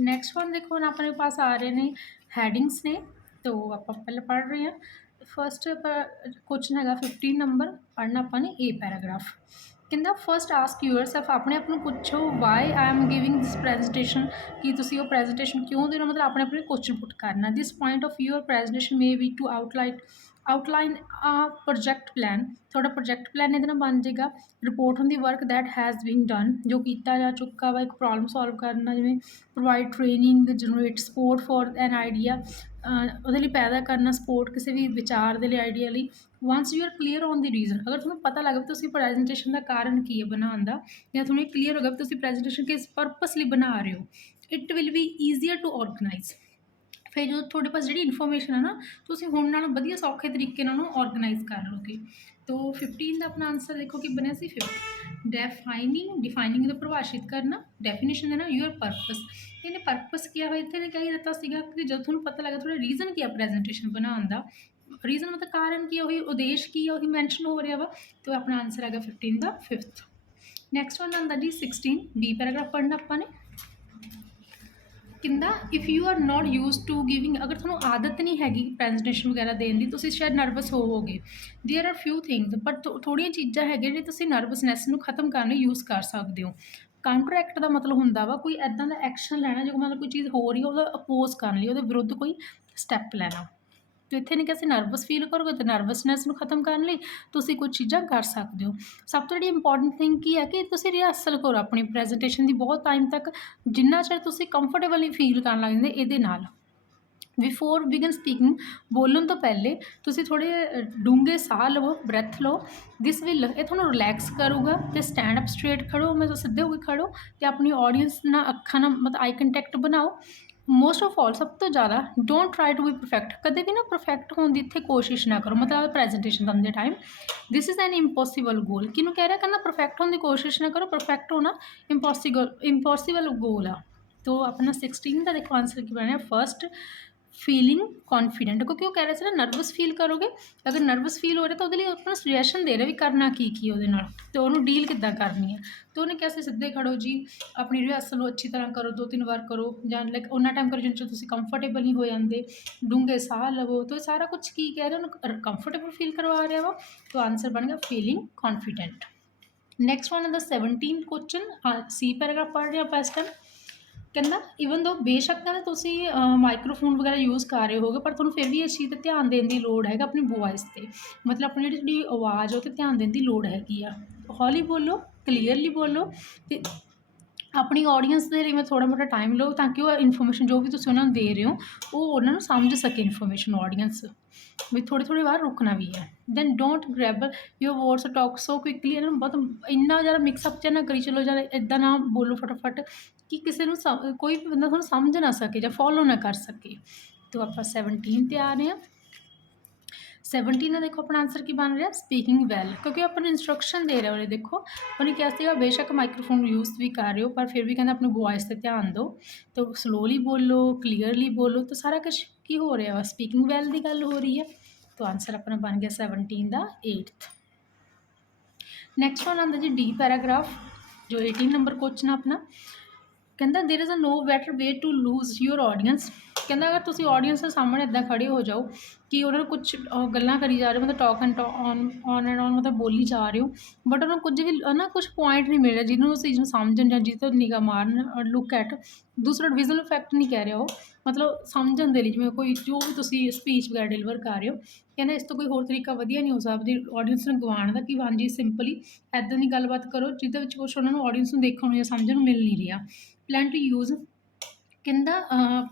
ਨੈਕਸਟ ਵਨ ਦੇਖੋ ਹੁਣ ਆਪਣੇ ਪਾਸ ਆ ਰਹੇ ਨੇ ਹੈਡਿੰਗਸ ਨੇ, तो ਆਪਾਂ ਪਹਿਲਾਂ ਪੜ੍ਹ ਰਹੇ ਹਾਂ। ਫਸਟ ਕੁਐਸਚਨ ਹੈਗਾ 15 ਨੰਬਰ, ਪੜ੍ਹਨਾ ਆਪਾਂ ਨੇ ਏ ਪੈਰਾਗ੍ਰਾਫ। ਕਹਿੰਦਾ ਫਸਟ ਆਸਕ ਯੂਅਰਸੈਲਫ, ਆਪਣੇ ਆਪ ਨੂੰ ਪੁੱਛੋ why I am giving this presentation, ਕਿ ਤੁਸੀਂ ਉਹ ਪ੍ਰੈਜੈਂਟੇਸ਼ਨ ਕਿਉਂ ਦੇ ਰਹੇ ਹੋ, ਮਤਲਬ ਆਪਣੇ ਆਪਣੇ ਕੁਐਸਚਨ ਪੁੱਟ ਕਰਨਾ। This point of your presentation may be to outline a project plan, ਤੁਹਾਡਾ ਪ੍ਰੋਜੈਕਟ ਪਲਾਨ ਇਹਦੇ ਨਾਲ ਬਣ ਜਾਏਗਾ। Report on the work that has been done, ਜੋ ਕੀਤਾ ਜਾ ਚੁੱਕਾ ਵਾ, ਇੱਕ ਪ੍ਰੋਬਲਮ ਸੋਲਵ ਕਰਨਾ, ਜਿਵੇਂ provide training, generate support for N idea, ਉਹਦੇ ਲਈ ਪੈਦਾ ਕਰਨਾ ਸਪੋਰਟ ਕਿਸੇ ਵੀ ਵਿਚਾਰ ਦੇ ਲਈ, ਆਈਡੀਆ ਲਈ। Once you are clear on the reason, ਅਗਰ ਤੁਹਾਨੂੰ ਪਤਾ ਲੱਗੇ ਤੁਸੀਂ ਪ੍ਰੈਜੈਂਟੇਸ਼ਨ ਦਾ ਕਾਰਨ ਕੀ ਹੈ ਬਣਾਉਣ ਦਾ, ਜਾਂ ਤੁਹਾਨੂੰ ਇਹ ਕਲੀਅਰ ਹੋ ਗਿਆ ਤੁਸੀਂ ਪ੍ਰੈਜੈਂਟੇਸ਼ਨ ਕਿਸ ਪਰਪਸ ਲਈ ਬਣਾ ਰਹੇ ਹੋ, it will be easier to organise. ਫਿਰ ਜਦੋਂ ਤੁਹਾਡੇ ਪਾਸ ਜਿਹੜੀ ਇਨਫੋਰਮੇਸ਼ਨ ਹੈ ਨਾ, ਤੁਸੀਂ ਹੁਣ ਨਾਲੋਂ ਵਧੀਆ ਸੌਖੇ ਤਰੀਕੇ ਨਾਲ ਉਹਨੂੰ ਔਰਗਨਾਈਜ਼ ਕਰ ਲਓਗੇ। तो 15 ਦਾ ਆਪਣਾ ਆਂਸਰ ਦੇਖੋ ਕੀ ਬਣਿਆ ਸੀ 5 ਡਿਫਾਈਨਿੰਗ ਦਾ ਪਰਿਭਾਸ਼ਿਤ ਕਰਨਾ, ਡੈਫੀਨੇਸ਼ਨ ਦੇਣਾ, ਯੂਅਰ ਪਰਪਸ। ਇਹਨੇ ਪਰਪਸ ਕੀ ਹੋਇਆ ਇੱਥੇ ਨੇ ਕਹੀ ਦਿੱਤਾ ਸੀਗਾ ਕਿ ਜਦੋਂ ਤੁਹਾਨੂੰ ਪਤਾ ਲੱਗਾ ਤੁਹਾਡਾ ਰੀਜ਼ਨ ਕੀ ਆ ਪ੍ਰੈਜੈਂਟੇਸ਼ਨ ਬਣਾਉਣ ਦਾ, ਰੀਜ਼ਨ ਮਤਲਬ ਕਾਰਨ ਕੀ, ਉਹੀ ਉਦੇਸ਼ ਕੀ ਆ, ਉਹੀ ਮੈਂਸ਼ਨ ਹੋ ਰਿਹਾ ਵਾ। तो ਆਪਣਾ ਆਂਸਰ ਹੈਗਾ 15 ਦਾ 5th। ਨੈਕਸਟ ਵਨ ਆਉਂਦਾ ਜੀ 16 ਬੀ ਪੈਰਾਗ੍ਰਾਫ ਪੜ੍ਹਨਾ ਆਪਾਂ ਨੇ। ਕਹਿੰਦਾ if you are not use to giving, ਅਗਰ ਤੁਹਾਨੂੰ ਆਦਤ ਨਹੀਂ ਹੈਗੀ ਪ੍ਰੈਜੈਂਟੇਸ਼ਨ ਵਗੈਰਾ ਦੇਣ ਦੀ, ਤੁਸੀਂ ਸ਼ਾਇਦ ਨਰਵਸ ਹੋਵੋਗੇ। There are few things, but ਥੋੜ੍ਹੀਆਂ ਚੀਜ਼ਾਂ ਹੈਗੀਆਂ ਜਿਹੜੀ ਤੁਸੀਂ ਨਰਵਸਨੈਸ ਨੂੰ ਖਤਮ ਕਰਨ ਲਈ ਯੂਜ਼ ਕਰ ਸਕਦੇ ਹੋ। ਕਾਊਂਟਰ ਐਕਟ ਦਾ ਮਤਲਬ ਹੁੰਦਾ ਵਾ ਕੋਈ ਇੱਦਾਂ ਦਾ ਐਕਸ਼ਨ ਲੈਣਾ, ਜੋ ਮਤਲਬ ਕੋਈ ਚੀਜ਼ ਹੋ ਰਹੀ ਹੈ ਉਹਦਾ ਅਪੋਜ਼ ਕਰਨ ਲਈ, ਉਹਦੇ ਵਿਰੁੱਧ ਕੋਈ ਸਟੈਪ ਲੈਣਾ। तो इत्थे नहीं कि नर्वस फील करोगे, तो नर्वसनैस ਨੂੰ ਖਤਮ ਕਰਨ ਲਈ ਤੁਸੀਂ ਕੁਝ ਚੀਜ਼ਾਂ ਕਰ ਸਕਦੇ ਹੋ। ਸਭ ਤੋਂ ਜਿਹੜੀ ਇੰਪੋਰਟੈਂਟ ਥਿੰਗ ਕੀ ਹੈ ਕਿ ਤੁਸੀਂ ਰਿਹਰਸਲ ਕਰੋ ਆਪਣੀ ਪ੍ਰੈਜੈਂਟੇਸ਼ਨ ਦੀ ਬਹੁਤ ਟਾਈਮ ਤੱਕ, ਜਿੰਨਾ ਚਿਰ ਤੁਸੀਂ ਕੰਫਰਟੇਬਲੀ ਫੀਲ ਕਰਨ ਲੱਗ ਜਾਂਦੇ ਇਹਦੇ ਨਾਲ। ਬਿਫੋਰ ਬਿਗਨ ਸਪੀਕਿੰਗ, ਬੋਲਣ ਤੋਂ ਪਹਿਲੇ ਤੁਸੀਂ ਥੋੜ੍ਹੇ ਡੂੰਘੇ ਸਾਹ ਲਵੋ, ਬ੍ਰੈਥ ਲਓ। ਦਿਸ ਵਿਲ, ਇਹ ਤੁਹਾਨੂੰ ਰਿਲੈਕਸ ਕਰੂਗਾ। ਅਤੇ ਸਟੈਂਡ ਅਪ ਸਟ੍ਰੇਟ ਖੜੋ, ਮਤਲਬ ਸਿੱਧੇ ਹੋ ਕੇ ਖੜੋ, ਅਤੇ ਆਪਣੀ ਆਡੀਅੰਸ ਨਾਲ ਅੱਖਾਂ ਨਾਲ ਮਤਲਬ ਆਈ ਕੰਟੈਕਟ ਬਣਾਓ। ਮੋਸਟ ਆਫ ਆਲ, ਸਭ ਤੋਂ ਜ਼ਿਆਦਾ don't try to be perfect, ਕਦੇ ਵੀ ਨਾ ਪਰਫੈਕਟ ਹੋਣ ਦੀ ਇੱਥੇ ਕੋਸ਼ਿਸ਼ ਨਾ ਕਰੋ, ਮਤਲਬ ਪ੍ਰੈਜੈਂਟੇਸ਼ਨ ਦਿੰਦੇ time. This is an impossible goal, ਕਿਹਨੂੰ ਕਹਿ ਰਿਹਾ, ਕਹਿੰਦਾ ਪਰਫੈਕਟ ਹੋਣ ਦੀ ਕੋਸ਼ਿਸ਼ ਨਾ ਕਰੋ, ਪਰਫੈਕਟ ਹੋਣਾ ਇੰਪੋਸੀਬਲ ਗੋਲ ਆ। ਤੋ ਆਪਣਾ 16 ਦਾ ਦੇਖੋ ਆਂਸਰ ਕੀ ਬਣਿਆ, ਫਸਟ ਫੀਲਿੰਗ ਕੌਨਫੀਡੈਂਟ, ਕਿਉਂਕਿ ਉਹ ਕਹਿ ਰਿਹਾ ਸੀ ਨਾ ਨਰਵਸ ਫੀਲ ਕਰੋਗੇ, ਅਗਰ ਨਰਵਸ ਫੀਲ ਹੋ ਰਿਹਾ ਤਾਂ ਉਹਦੇ ਲਈ ਆਪਣਾ ਸੁਜੈਸ਼ਨ ਦੇ ਰਿਹਾ ਵੀ ਕਰਨਾ ਕੀ ਉਹਦੇ ਨਾਲ, ਅਤੇ ਉਹਨੂੰ ਡੀਲ ਕਿੱਦਾਂ ਕਰਨੀ ਹੈ। ਅਤੇ ਉਹਨੇ ਕਿਹਾ ਸੀ ਸਿੱਧੇ ਖੜੋ ਜੀ, ਆਪਣੀ ਰਿਹਰਸਲ ਨੂੰ ਅੱਛੀ ਤਰ੍ਹਾਂ ਕਰੋ, 2-3 ਵਾਰ ਕਰੋ, ਜਾਂ ਲਾਈਕ ਉਹਨਾਂ ਟਾਈਮ ਕਰੋ ਜਿੰਨ 'ਚ ਤੁਸੀਂ ਕੰਫਰਟੇਬਲ ਨਹੀਂ ਹੋ ਜਾਂਦੇ, ਡੂੰਘੇ ਸਾਹ ਲਵੋ। ਤਾਂ ਸਾਰਾ ਕੁਝ ਕੀ ਕਹਿ ਰਿਹਾ, ਉਹਨੂੰ ਕੰਫਰਟੇਬਲ ਫੀਲ ਕਰਵਾ ਰਿਹਾ ਵਾ। ਤਾਂ ਆਂਸਰ ਬਣ ਗਿਆ ਫੀਲਿੰਗ ਕੌਨਫੀਡੈਂਟ। ਨੈਕਸਟ ਵਨ ਦਾ 17 ਕੁਐਸਚਨ, ਸੀ ਪੈਰਾਗ੍ਰਾਫ ਪੜ੍ਹ ਰਹੇ ਆਪਾਂ ਇਸ ਟਾਈਮ। ਕਹਿੰਦਾ ਈਵਨ ਦੋ ਬੇਸ਼ੱਕ ਕਹਿੰਦਾ ਤੁਸੀਂ ਮਾਈਕਰੋਫੋਨ ਵਗੈਰਾ ਯੂਜ਼ ਕਰ ਰਹੇ ਹੋਗੇ, ਪਰ ਤੁਹਾਨੂੰ ਫਿਰ ਵੀ ਇਸ ਚੀਜ਼ 'ਤੇ ਧਿਆਨ ਦੇਣ ਦੀ ਲੋੜ ਹੈਗਾ ਆਪਣੀ ਵੋਇਸ 'ਤੇ, ਮਤਲਬ ਆਪਣੀ ਜਿਹੜੀ ਤੁਹਾਡੀ ਆਵਾਜ਼ ਉਹ 'ਤੇ ਧਿਆਨ ਦੇਣ ਦੀ ਲੋੜ ਹੈਗੀ ਆ। ਹੌਲੀ ਬੋਲੋ, ਕਲੀਅਰਲੀ ਬੋਲੋ, ਅਤੇ ਆਪਣੀ ਆਡੀਅੰਸ ਦੇ ਲਈ ਮੈਂ ਥੋੜ੍ਹਾ ਮੋਟਾ ਟਾਈਮ ਲਓ ਤਾਂ ਕਿ ਉਹ ਇਨਫੋਰਮੇਸ਼ਨ ਜੋ ਵੀ ਤੁਸੀਂ ਉਹਨਾਂ ਨੂੰ ਦੇ ਰਹੇ ਹੋ ਉਹ ਉਹਨਾਂ ਨੂੰ ਸਮਝ ਸਕੇ ਇਨਫੋਰਮੇਸ਼ਨ ਆਡੀਅੰਸ, ਵੀ ਥੋੜ੍ਹੀ ਵਾਰ ਰੁਕਣਾ ਵੀ ਹੈ। Then don't grab your words talk so quickly, ਇਹਨਾਂ ਨੂੰ ਬਹੁਤ ਇੰਨਾ ਜ਼ਿਆਦਾ ਮਿਕਸਅਪ 'ਚ ਨਾ ਕਰੀ ਚਲੋ, ਜਾਂ ਇੱਦਾਂ ਨਾ ਬੋਲੋ ਫਟਾਫਟ ਕਿ ਕਿਸੇ ਨੂੰ ਕੋਈ ਵੀ ਬੰਦਾ ਤੁਹਾਨੂੰ ਸਮਝ ਨਾ ਸਕੇ ਜਾਂ ਫੋਲੋ ਨਾ ਕਰ ਸਕੇ। ਤਾਂ ਆਪਾਂ 17 'ਤੇ ਆ ਰਹੇ ਹਾਂ। 17 ਦਾ ਦੇਖੋ ਆਪਣਾ ਆਂਸਰ ਕੀ ਬਣ ਰਿਹਾ, ਸਪੀਕਿੰਗ ਵੈਲ, ਕਿਉਂਕਿ ਆਪਾਂ ਨੂੰ ਇੰਸਟਰਕਸ਼ਨ ਦੇ ਰਿਹਾ ਉਹਨੇ, ਦੇਖੋ ਉਹਨੇ ਕਿਹਾ ਸੀਗਾ ਬੇਸ਼ੱਕ ਮਾਈਕਰੋਫੋਨ ਯੂਜ਼ ਵੀ ਕਰ ਰਹੇ ਹੋ ਪਰ ਫਿਰ ਵੀ ਕਹਿੰਦਾ ਆਪਣੀ ਵੋਇਸ 'ਤੇ ਧਿਆਨ ਦਿਓ, ਤਾਂ ਸਲੋਲੀ ਬੋਲੋ, ਕਲੀਅਰਲੀ ਬੋਲੋ, ਤਾਂ ਸਾਰਾ ਕੁਛ ਕੀ ਹੋ ਰਿਹਾ ਵਾ, ਸਪੀਕਿੰਗ ਵੈਲ ਦੀ ਗੱਲ ਹੋ ਰਹੀ ਹੈ। ਤਾਂ ਆਂਸਰ ਆਪਣਾ ਬਣ ਗਿਆ 17 ਦਾ 8th। ਨੈਕਸਟ ਵਨ ਆਉਂਦਾ ਜੀ ਡੀ ਪੈਰਾਗ੍ਰਾਫ, ਜੋ 18 ਨੰਬਰ ਕੁਐਸਚਨ ਆਪਣਾ। ਕਹਿੰਦਾ there is a no better way to lose your audience. ਕਹਿੰਦਾ ਅਗਰ ਤੁਸੀਂ ਆਡੀਅנס ਦੇ ਸਾਹਮਣੇ ਇੱਦਾਂ ਖੜੇ ਹੋ ਜਾਓ ਕਿ ਉਹਨਾਂ ਨੂੰ ਕੁਛ ਗੱਲਾਂ ਕਰੀ ਜਾ ਰਹੇ ਹੋ, ਮਤਲਬ talk and on and on ਮਤਲਬ ਬੋਲੀ ਜਾ ਰਹੇ ਹੋ, ਬਟ ਉਹਨਾਂ ਨੂੰ ਕੁਝ ਵੀ ਨਾ ਕੁਛ ਪੁਆਇੰਟ ਨਹੀਂ ਮਿਲ ਰਿਹਾ ਜਿਹਨੂੰ ਉਸ ਚੀਜ਼ ਨੂੰ ਸਮਝਣ ਜਾਂ ਜਿਹਦੇ ਤੋਂ ਨਿਗਾਹ ਮਾਰਨ, ਲੁੱਕ ਐਟ ਦੂਸਰਾ ਵਿਜ਼ੂਅਲ ਇਫੈਕਟ ਨਹੀਂ ਕਹਿ ਰਿਹਾ ਉਹ, ਮਤਲਬ ਸਮਝਣ ਦੇ ਲਈ ਜਿਵੇਂ ਕੋਈ ਜੋ ਵੀ ਤੁਸੀਂ ਸਪੀਚ ਵਗੈਰਾ ਡਿਲੀਵਰ ਕਰ ਰਹੇ ਹੋ। ਕਹਿੰਦਾ ਇਸ ਤੋਂ ਕੋਈ ਹੋਰ ਤਰੀਕਾ ਵਧੀਆ ਨਹੀਂ ਹੋ ਸਕਦਾ ਆਪਣੀ ਆਡੀਅנס ਨੂੰ ਗਵਾਉਣ ਦਾ, ਕਿ ਹਾਂਜੀ ਸਿੰਪਲੀ ਇੱਦਾਂ ਦੀ ਗੱਲਬਾਤ ਕਰੋ ਜਿਹਦੇ ਵਿੱਚ ਕੁਛ ਉਹਨਾਂ ਨੂੰ ਆਡੀਅנס ਨੂੰ ਦੇਖਣ ਨੂੰ ਜਾਂ ਸਮਝਣ ਨੂੰ ਮਿਲ ਨਹੀਂ ਰਿਹਾ। ਪਲਾਨ ਟੂ ਯੂਜ਼ ਕਹਿੰਦਾ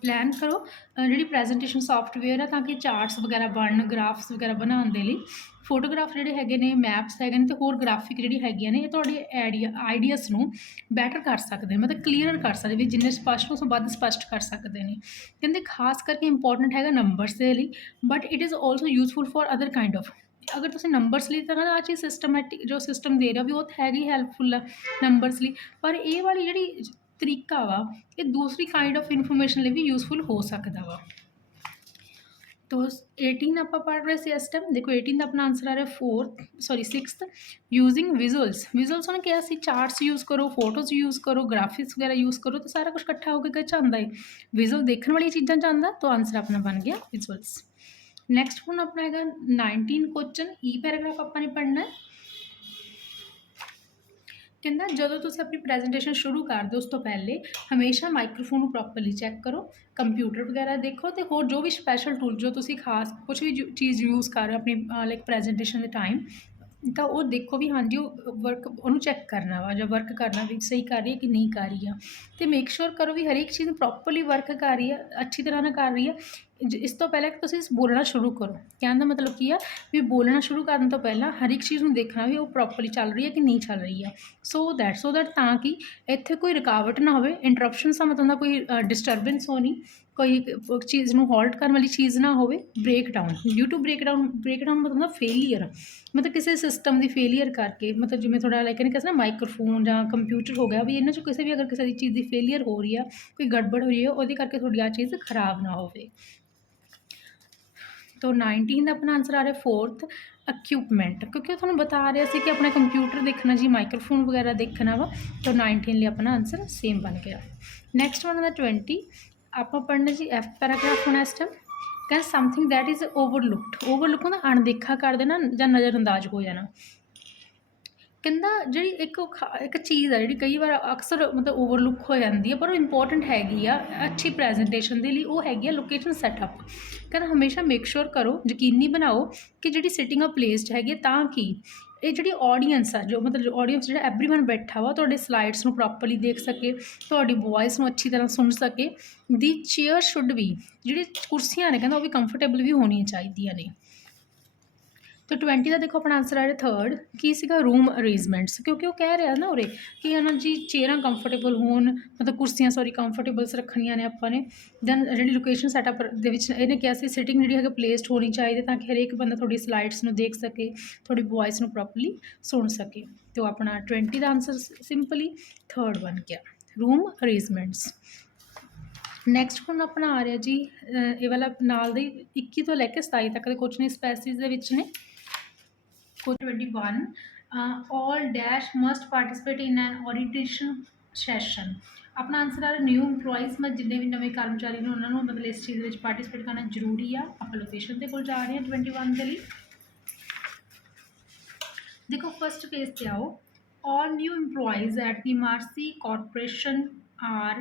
ਪਲਾਨ ਕਰੋ ਜਿਹੜੀ ਪ੍ਰੈਜੈਂਟੇਸ਼ਨ ਸੋਫਟਵੇਅਰ ਆ ਤਾਂ ਕਿ ਚਾਰਟਸ ਵਗੈਰਾ ਬਣਨ, ਗ੍ਰਾਫਸ ਵਗੈਰਾ ਬਣਾਉਣ ਦੇ ਲਈ। ਫੋਟੋਗ੍ਰਾਫ ਜਿਹੜੇ ਹੈਗੇ ਨੇ, ਮੈਪਸ ਹੈਗੇ ਨੇ, ਅਤੇ ਹੋਰ ਗ੍ਰਾਫਿਕ ਜਿਹੜੀ ਹੈਗੀਆਂ ਨੇ, ਇਹ ਤੁਹਾਡੇ ਆਈਡੀਆਸ ਨੂੰ ਬੈਟਰ ਕਰ ਸਕਦੇ, ਮਤਲਬ ਕਲੀਅਰ ਕਰ ਸਕਦੇ, ਵੀ ਜਿੰਨੇ ਸਪਸ਼ਟ ਉਸ ਤੋਂ ਵੱਧ ਸਪਸ਼ਟ ਕਰ ਸਕਦੇ ਨੇ। ਕਹਿੰਦੇ ਖਾਸ ਕਰਕੇ ਇੰਪੋਰਟੈਂਟ ਹੈਗਾ ਨੰਬਰਸ ਦੇ ਲਈ, but it is also useful for other kind of. ਅਗਰ ਤੁਸੀਂ ਨੰਬਰਸ ਲਈ ਤਾਂ ਆਹ ਚੀਜ਼ ਸਿਸਟਮੈਟਿਕ ਜੋ ਸਿਸਟਮ ਦੇ ਰਿਹਾ ਵੀ ਉਹ ਤਾਂ ਹੈਗੀ ਹੈਲਪਫੁਲ ਆ ਨੰਬਰਸ ਲਈ, ਪਰ ਇਹ ਵਾਲੀ ਜਿਹੜੀ ਤਰੀਕਾ ਵਾ ਇਹ ਦੂਸਰੀ ਕਾइंड ऑफ ਇਨਫੋਰਮੇਸ਼ਨ ਲਈ ਵੀ ਯੂਜ਼ਫੁਲ ਹੋ ਸਕਦਾ ਵਾ। तो 18 ਆਪਾਂ ਪੜ੍ਹ ਰਹੇ ਸੀ ਇਸ ਟਾਈਮ। ਦੇਖੋ 18 ਦਾ ਆਪਣਾ ਆਂਸਰ ਆ ਰਿਹਾ 6th ਯੂਜ਼ਿੰਗ ਵਿਜ਼ੂਅਲਸ। ਵਿਜ਼ੂਅਲਸ ਉਹਨੇ ਕਿਹਾ ਸੀ ਚਾਰਟਸ ਯੂਜ਼ ਕਰੋ, ਫੋਟੋਜ਼ ਯੂਜ਼ ਕਰੋ, ਗ੍ਰਾਫਿਕਸ ਵਗੈਰਾ ਯੂਜ਼ ਕਰੋ, ਤਾਂ ਸਾਰਾ ਕੁਝ ਇਕੱਠਾ ਹੋ ਕੇ ਕਿਹ 'ਚ ਆਉਂਦਾ ਹੈ, ਵਿਜ਼ੂਅਲ ਦੇਖਣ ਵਾਲੀਆਂ ਚੀਜ਼ਾਂ 'ਚ ਆਉਂਦਾ, ਤਾਂ ਆਂਸਰ ਆਪਣਾ ਬਣ ਗਿਆ ਵਿਜ਼ੂਅਲਸ। ਨੈਕਸਟ ਹੁਣ ਆਪਣਾ ਹੈਗਾ 19 ਕੁਐਸਚਨ, ਈ ਪੈਰਾਗ੍ਰਾਫ ਆਪਾਂ ਨੇ ਪੜ੍ਹਨਾ ਹੈ। ਕਹਿੰਦਾ ਜਦੋਂ ਤੁਸੀਂ ਆਪਣੀ ਪ੍ਰੈਜੈਂਟੇਸ਼ਨ ਸ਼ੁਰੂ ਕਰਦੇ ਹੋ ਉਸ ਤੋਂ ਪਹਿਲੇ ਹਮੇਸ਼ਾ ਮਾਈਕਰੋਫੋਨ ਨੂੰ ਪ੍ਰੋਪਰਲੀ ਚੈੱਕ ਕਰੋ, ਕੰਪਿਊਟਰ ਵਗੈਰਾ ਦੇਖੋ, ਅਤੇ ਹੋਰ ਜੋ ਵੀ ਸਪੈਸ਼ਲ ਟੂਲ ਜੋ ਤੁਸੀਂ ਖਾਸ ਕੁਛ ਵੀ ਚੀਜ਼ ਯੂਜ਼ ਕਰ ਰਹੇ ਹੋ ਆਪਣੀ ਲਾਈਕ ਪ੍ਰੈਜੈਂਟੇਸ਼ਨ ਦੇ ਟਾਈਮ, ਤਾਂ ਉਹ ਦੇਖੋ ਵੀ ਹਾਂਜੀ ਉਹ ਵਰਕ ਉਹਨੂੰ ਚੈੱਕ ਕਰਨਾ ਵਾ ਜਾਂ ਵਰਕ ਕਰਨਾ ਵੀ ਸਹੀ ਕਰ ਰਹੀ ਹੈ ਕਿ ਨਹੀਂ ਕਰ ਰਹੀ ਆ, ਅਤੇ ਮੇਕ ਸ਼ੋਰ ਕਰੋ ਵੀ ਹਰੇਕ ਚੀਜ਼ ਪ੍ਰੋਪਰਲੀ ਵਰਕ ਕਰ ਰਹੀ ਆ, ਅੱਛੀ ਤਰ੍ਹਾਂ ਨਾਲ ਕਰ ਰਹੀ ਆ। ਇਸ ਤੋਂ ਪਹਿਲਾਂ ਕਿ ਤੁਸੀਂ ਬੋਲਣਾ ਸ਼ੁਰੂ ਕਰੋ, ਕਹਿਣ ਦਾ ਮਤਲਬ ਕੀ ਆ ਵੀ ਬੋਲਣਾ ਸ਼ੁਰੂ ਕਰਨ ਤੋਂ ਪਹਿਲਾਂ ਹਰ ਇੱਕ ਚੀਜ਼ ਨੂੰ ਦੇਖਣਾ ਵੀ ਉਹ ਪ੍ਰੋਪਰਲੀ ਚੱਲ ਰਹੀ ਹੈ ਕਿ ਨਹੀਂ ਚੱਲ ਰਹੀ ਆ। ਸੋ ਦੈਟ ਤਾਂ ਕਿ ਇੱਥੇ ਕੋਈ ਰੁਕਾਵਟ ਨਾ ਹੋਵੇ, ਇੰਟਰਪਸ਼ਨਸ ਦਾ ਮਤਲਬ ਦਾ ਕੋਈ ਡਿਸਟਰਬੈਂਸ ਹੋਣੀ, ਕੋਈ ਚੀਜ਼ ਨੂੰ ਹੋਲਟ ਕਰਨ ਵਾਲੀ ਚੀਜ਼ ਨਾ ਹੋਵੇ। ਬ੍ਰੇਕਡਾਊਨ ਡਿਊ ਟੂ ਬ੍ਰੇਕਡਾਊਨ ਮਤਲਬ ਫੇਲੀਅਰ, ਮਤਲਬ ਕਿਸੇ ਸਿਸਟਮ ਦੀ ਫੇਲੀਅਰ ਕਰਕੇ, ਮਤਲਬ ਜਿਵੇਂ ਥੋੜਾ ਲਾਈਕ ਇਹਨੇ ਕਿਹਾ ਨਾ ਮਾਈਕਰੋਫੋਨ ਜਾਂ ਕੰਪਿਊਟਰ ਹੋ ਗਿਆ, ਵੀ ਇਹਨਾਂ 'ਚੋਂ ਕਿਸੇ ਵੀ ਅਗਰ ਕਿਸੇ ਦੀ ਚੀਜ਼ ਦੀ ਫੇਲੀਅਰ ਹੋ ਰਹੀ ਆ, ਕੋਈ ਗੜਬੜ ਹੋ ਰਹੀ ਹੈ, ਉਹਦੇ ਕਰਕੇ ਤੁਹਾਡੀ ਆਹ ਚੀਜ਼ ਖਰਾਬ ਨਾ ਹੋਵੇ। तो 19 ਦਾ ਆਪਣਾ ਆਂਸਰ ਆ ਰਿਹਾ 4th ਇਕਵਿਪਮੈਂਟ, ਕਿਉਂਕਿ ਉਹ ਤੁਹਾਨੂੰ ਬਤਾ ਰਿਹਾ ਸੀ ਕਿ ਆਪਣਾ ਕੰਪਿਊਟਰ ਦੇਖਣਾ ਜੀ, ਮਾਈਕਰੋਫੋਨ ਵਗੈਰਾ ਦੇਖਣਾ ਵਾ, ਤਾਂ 19 ਲਈ ਆਪਣਾ ਆਂਸਰ ਸੇਮ ਬਣ ਗਿਆ। ਨੈਕਸਟ ਵਨ ਦਾ 20 ਆਪਾਂ ਪੜ੍ਹਨਾ ਜੀ ਐਫ ਪੈਰਾਗ੍ਰਾਫ ਹੋਣਾ ਇਸ ਟਾਈਮ। ਕਹਿੰਦਾ ਸਮਥਿੰਗ ਦੈਟ ਇਜ਼ ਓਵਰਲੁੱਕ ਹੁੰਦਾ ਅਣਦੇਖਾ ਕਰ ਦੇਣਾ ਜਾਂ ਨਜ਼ਰਅੰਦਾਜ਼ ਹੋ ਜਾਣਾ। ਕਹਿੰਦਾ ਜਿਹੜੀ ਇੱਕ ਚੀਜ਼ ਆ ਜਿਹੜੀ ਕਈ ਵਾਰ ਅਕਸਰ ਮਤਲਬ ਓਵਰਲੁੱਕ ਹੋ ਜਾਂਦੀ ਹੈ, ਪਰ ਉਹ ਇੰਪੋਰਟੈਂਟ ਹੈਗੀ ਆ ਅੱਛੀ ਪ੍ਰੈਜੈਂਟੇਸ਼ਨ ਦੇ ਲਈ, ਉਹ ਹੈਗੀ ਆ ਲੋਕੇਸ਼ਨ ਸੈਟਅਪ। ਕਹਿੰਦਾ ਹਮੇਸ਼ਾ ਮੇਕ ਸ਼ੋਰ ਕਰੋ, ਯਕੀਨੀ ਬਣਾਓ ਕਿ ਜਿਹੜੀ ਸਿਟਿੰਗ ਆ ਪਲੇਸਡ ਹੈਗੀ, ਤਾਂ ਕਿ ਇਹ ਜਿਹੜੀ ਆਡੀਅנס ਆ ਜੋ ਮਤਲਬ ਆਡੀਅנס ਜਿਹੜਾ ਐਵਰੀਵਨ ਬੈਠਾ ਵਾ ਤੁਹਾਡੇ ਸਲਾਈਡਸ ਨੂੰ ਪ੍ਰੋਪਰਲੀ ਦੇਖ ਸਕੇ, ਤੁਹਾਡੀ ਵੋਇਸ ਨੂੰ ਅੱਛੀ ਤਰ੍ਹਾਂ ਸੁਣ ਸਕੇ। ਦੀ ਚੇਅਰ ਸ਼ੁੱਡ ਵੀ, ਜਿਹੜੀ ਕੁਰਸੀਆਂ ਨੇ ਕਹਿੰਦਾ ਉਹ ਵੀ ਕੰਫਰਟੇਬਲ ਵੀ ਹੋਣੀਆਂ ਚਾਹੀਦੀਆਂ ਨੇ। तो 20 ਦਾ ਦੇਖੋ ਆਪਣਾ ਆਂਸਰ ਆ ਰਿਹਾ 3rd ਕੀ ਸੀਗਾ ਰੂਮ ਅਰੇਂਜਮੈਂਟਸ, ਕਿਉਂਕਿ ਉਹ ਕਹਿ ਰਿਹਾ ਨਾ ਉਰੇ ਕਿ ਹੈ ਨਾ ਜੀ ਚੇਅਰਾਂ ਕੰਫਰਟੇਬਲ ਹੋਣ, ਮਤਲਬ ਕੁਰਸੀਆਂ ਕੰਫਰਟੇਬਲਸ ਰੱਖਣੀਆਂ ਨੇ ਆਪਾਂ ਨੇ। ਦੈਨ ਜਿਹੜੀ ਲੋਕੇਸ਼ਨ ਸੈਟਅਪ ਦੇ ਵਿੱਚ ਇਹਨੇ ਕਿਹਾ ਸੀ ਸਿਟਿੰਗ ਜਿਹੜੀ ਹੈਗੀ ਪਲੇਸਡ ਹੋਣੀ ਚਾਹੀਦੀ, ਤਾਂ ਕਿ ਹਰੇਕ ਬੰਦਾ ਤੁਹਾਡੀ ਸਲਾਈਡਸ ਨੂੰ ਦੇਖ ਸਕੇ, ਤੁਹਾਡੀ ਵੋਇਸ ਨੂੰ ਪ੍ਰੋਪਰਲੀ ਸੁਣ ਸਕੇ। ਤੇ ਆਪਣਾ 20 ਦਾ ਆਂਸਰ ਸਿੰਪਲੀ 3rd ਬਣ ਗਿਆ ਰੂਮ ਅਰੇਂਜਮੈਂਟਸ। ਨੈਕਸਟ ਹੁਣ ਆਪਣਾ ਆ ਰਿਹਾ ਜੀ ਇਹ ਵਾਲਾ ਨਾਲ ਦੇ 21 ਤੋਂ ਲੈ ਕੇ 27 ਤੱਕ ਦੇ ਕੁਐਸਚਨ ਸਪੈਸਿਸ ਦੇ ਵਿੱਚ ਨੇ। 21 all dash must participate in an orientation session। ਆਪਣਾ ਆਂਸਰ ਆ ਰਿਹਾ ਨਿਊ ਇੰਪਲੋਈਜ਼, ਮਤਲਬ ਜਿੰਨੇ ਵੀ ਨਵੇਂ ਕਰਮਚਾਰੀ ਨੇ ਉਹਨਾਂ ਨੂੰ ਮਤਲਬ ਇਸ ਚੀਜ਼ ਵਿੱਚ ਪਾਰਟਿਸਿਪੇਟ ਕਰਨਾ ਜ਼ਰੂਰੀ ਆ। ਆਪਾਂ ਲੋਕੇਸ਼ਨ ਦੇ ਕੋਲ ਜਾ ਰਹੇ ਹਾਂ 21 ਦੇ ਲਈ। ਦੇਖੋ ਫਸਟ ਪੇਜ ਤੇ ਆਓ। all new employees at the Marcy Corporation are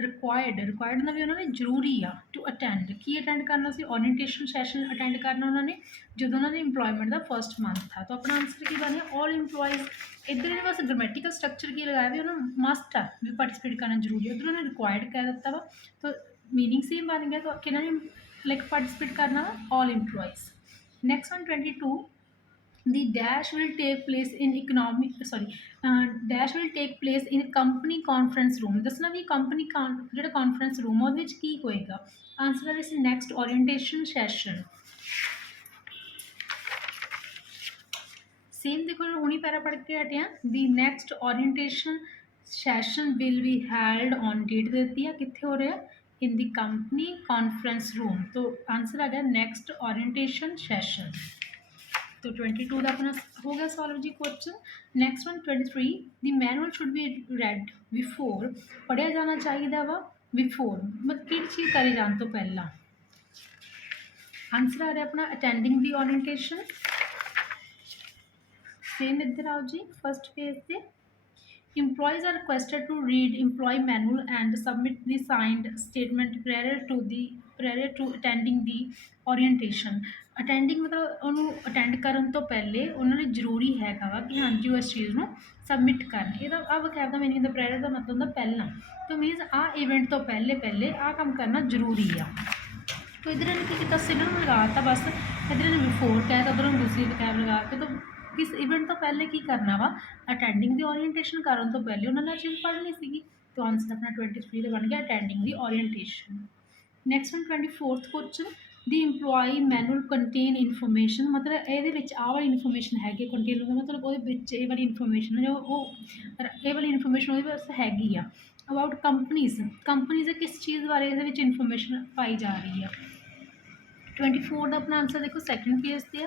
required ਦਾ ਵੀ ਉਹਨਾਂ ਨੇ ਜ਼ਰੂਰੀ ਆ ਟੂ ਅਟੈਂਡ, ਕੀ ਅਟੈਂਡ ਕਰਨਾ ਸੀ ਓਰੀਐਂਟੇਸ਼ਨ ਸੈਸ਼ਨ ਅਟੈਂਡ ਕਰਨਾ ਉਹਨਾਂ ਨੇ ਜਦੋਂ ਉਹਨਾਂ ਦੇ ਇੰਪਲੋਇਮੈਂਟ ਦਾ ਫਸਟ ਮੰਥ ਆ। ਤਾਂ ਆਪਣਾ ਆਂਸਰ ਕੀ ਬਣਿਆ ਆਲ ਇੰਪਲੋਈਜ਼। ਇੱਧਰ ਇਹਨੇ ਬਸ ਗ੍ਰਾਮੈਟੀਕਲ ਸਟਰਕਚਰ ਕੀ ਲਗਾਇਆ ਵੀ ਉਹਨਾਂ ਨੂੰ ਮਸਟ ਆ ਵੀ ਪਾਰਟਿਸਿਪੇਟ ਕਰਨਾ ਜ਼ਰੂਰੀ ਹੈ, ਉੱਧਰ ਉਹਨੇ ਰਿਕੁਆਇਰਡ ਕਹਿ ਦਿੱਤਾ ਵਾ, ਤਾਂ ਮੀਨਿੰਗ ਸੇਮ ਬਣ ਗਿਆ। ਤਾਂ ਕਿਹਨਾਂ ਨੇ ਲਾਈਕ ਪਾਰਟਿਸਿਪੇਟ ਕਰਨਾ ਵਾ all employees. Next one 22 the dash will take place in dash will take place in company conference room। ਦੱਸਣਾ ਵੀ ਕੰਪਨੀ ਜਿਹੜਾ ਕਾਨਫਰੰਸ ਰੂਮ ਉਹਦੇ ਵਿੱਚ ਕੀ ਹੋਏਗਾ। ਆਂਸਰ ਹੈ ਇਸ ਨੈਕਸਟ ਓਰੀਐਂਟੇਸ਼ਨ ਸੈਸ਼ਨ। ਸੇਮ ਦੇਖੋ ਹੁਣੀ ਪੈਰਾ ਪੜ੍ਹ ਕੇ ਹਟਿਆ। ਦੀ next orientation session will be held on date ਦੇ ਦਿੱਤੀ ਆ, ਕਿੱਥੇ ਹੋ ਰਿਹਾ ਇਨ ਦੀ ਕੰਪਨੀ ਕਾਨਫਰੰਸ ਰੂਮ। ਤਾਂ ਆਂਸਰ ਆ ਗਿਆ ਨੈਕਸਟ ਓਰੀਐਂਟੇਸ਼ਨ ਸੈਸ਼ਨ। तो 22 का अपना हो गया सॉल्व जी question. Next one 23, the manual should be read before, पढ़िया जाना चाहिए वा बिफोर मतलब कि चीज़ करे जाने तो पहला। आंसर आ रहा अपना अटेंडिंग दी ओरिएंटेशन। सेम इधर आओ जी फर्स्ट पेज से, employees are requested to read employee manual and submit the signed statement prior to attending the orientation। Attending ਮਤਲਬ ਉਹਨੂੰ ਅਟੈਂਡ ਕਰਨ ਤੋਂ ਪਹਿਲੇ ਉਹਨਾਂ ਨੇ ਜ਼ਰੂਰੀ ਹੈਗਾ ਵਾ ਕਿ ਹਾਂਜੀ ਉਹ ਇਸ ਚੀਜ਼ ਨੂੰ ਸਬਮਿਟ ਕਰਨ। ਇਹਦਾ ਆ ਵਕੈਬ ਦਾ ਮੀਨਿੰਗ ਦਾ ਪ੍ਰਾਇਰ ਦਾ ਮਤਲਬ ਹੁੰਦਾ ਪਹਿਲਾਂ, ਤਾਂ ਮੀਨਸ ਆ ਇਵੈਂਟ ਤੋਂ ਪਹਿਲੇ ਆ ਕੰਮ ਕਰਨਾ ਜ਼ਰੂਰੀ ਆ। तो इधर ने क्या किया सिग्नल लगाता बस, इधर ने बिफोर कहता उधर दूसरी वकैब लगा के, तो किस इवेंट तो पहले की करना वा अटेंडिंग दी ओरिएंटेशन करन तो पहले उन्होंने चीज़ पढ़नी सी। तो आंसर अपना 23 बन गया attending the orientation. Next one 24th question, the employee manual contain information, मतलब ये आ वाली इनफॉर्मेशन हैगी कंटेन मतलब वो वाली इनफॉर्मेशन जो वो ये वाली इनफॉर्मेशन वो हैगी आ अबाउट कंपनीज किस चीज़ बारे इनफॉर्मेशन पाई जा रही है। 24 का अपना आंसर देखो सैकेंड पेज से,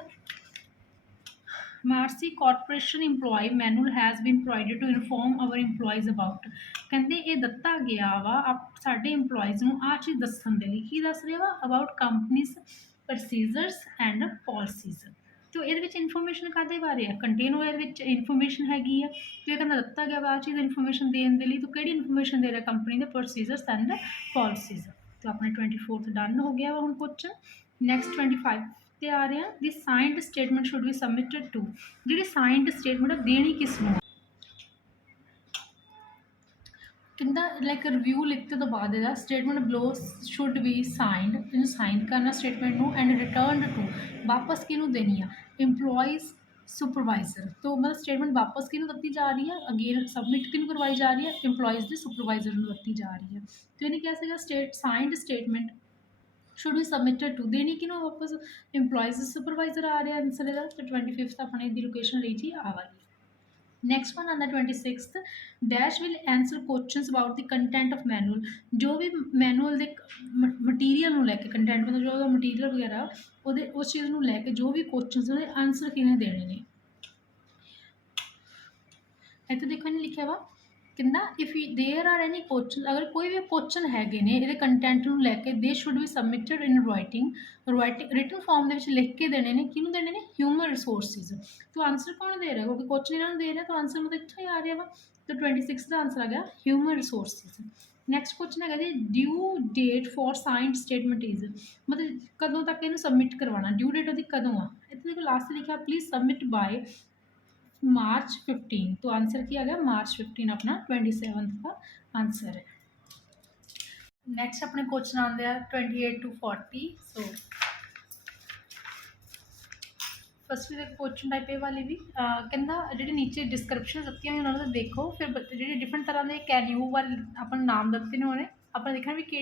Marcy corporation employee manual has been provided to inform our employees about, कहते ये दता गया वा साढ़े इंप्लॉयज़ में आ चीज़ दसन के लिए की दस रहा वा अबाउट कंपनीज प्रोसीजरस एंड पॉलिसीज। तो ये इनफॉर्मेशन कादे बारे है कंटेन हो इनफॉर्मेशन हैगी है, तो ये कहना दता गया वा आ चीज़ इनफॉर्मेशन देने के लिए, तो कड़ी इनफॉर्मेशन दे रहा कंपनी के प्रोसीजरस एंड पॉलिसीज। तो अपने 24 डन हो गया वा हम क्वेश्चन। नैक्सट 25 ते आ रहे हैं, the signed statement should be submitted to, the signed statement देनी किसनों कहता लाइक रिव्यू लिखते तो बाद statement below should be signed, इन साइन करना स्टेटमेंट नू एंड रिटर्न टू वापस किनू देनी है इंप्लॉयज़ सुपरवाइजर। तो मतलब स्टेटमेंट वापस किनू दत्ती जा रही है अगेन सबमिट किनू करवाई जा रही है इंप्लॉयज़ के सुपरवाइजर नू दत्ती जा रही है। तो इन्हें क्या सगा signed statement should be submitted to देनी कि वापस इंप्लॉयज़ सुपरवाइजर आ रहा आंसर है। तो 25 अपने दी लोकेशन रही जी आ वाली। नैक्सट वन आंदा 26 dash will answer question about the content of manual, जो भी मैनुअल के मटीरियल लैके कंटेंट मतलब जो मटीरियल वगैरह वो उस चीज़ को लैके जो भी क्वेश्चन आंसर किने देने ने। इतने देखो इन्हें लिखा वा कहना if there are any question, अगर कोई भी क्वेश्चन हैगे ने ये कंटेंट को लैके they should be submitted in writing written form लिख के देने ने कि देने ने ह्यूमन रिसोर्सिज। तो आंसर कौन दे रहा है क्योंकि क्वेश्चन इन्होंने दे रहा है तो आंसर मतलब इतना ही आ रहा वा। तो 26 का आंसर आ गया ह्यूमन रिसोर्सिज। नैक्सट क्वेश्चन है the due date for signed statement is, मतलब कदों तक इन्हें सबमिट करवाना ड्यू डेट वो कदों आ, इतने देखो लास्ट लिखा प्लीज सबमिट बाय मार्च 15। तो आंसर क्या आ गया मार्च 15 अपना 27 का आंसर है। नैक्सट अपने क्वेश्चन आते हैं 28 to 40। So first question type A वाली भी कहना जी नीचे डिस्क्रिप्शन दत्तियां हुई उन्होंने देखो, फिर जी डिफरेंट तरह के कैन्यू वाले अपन नाम दत्ते ने उन्हें अपना देखना भी कि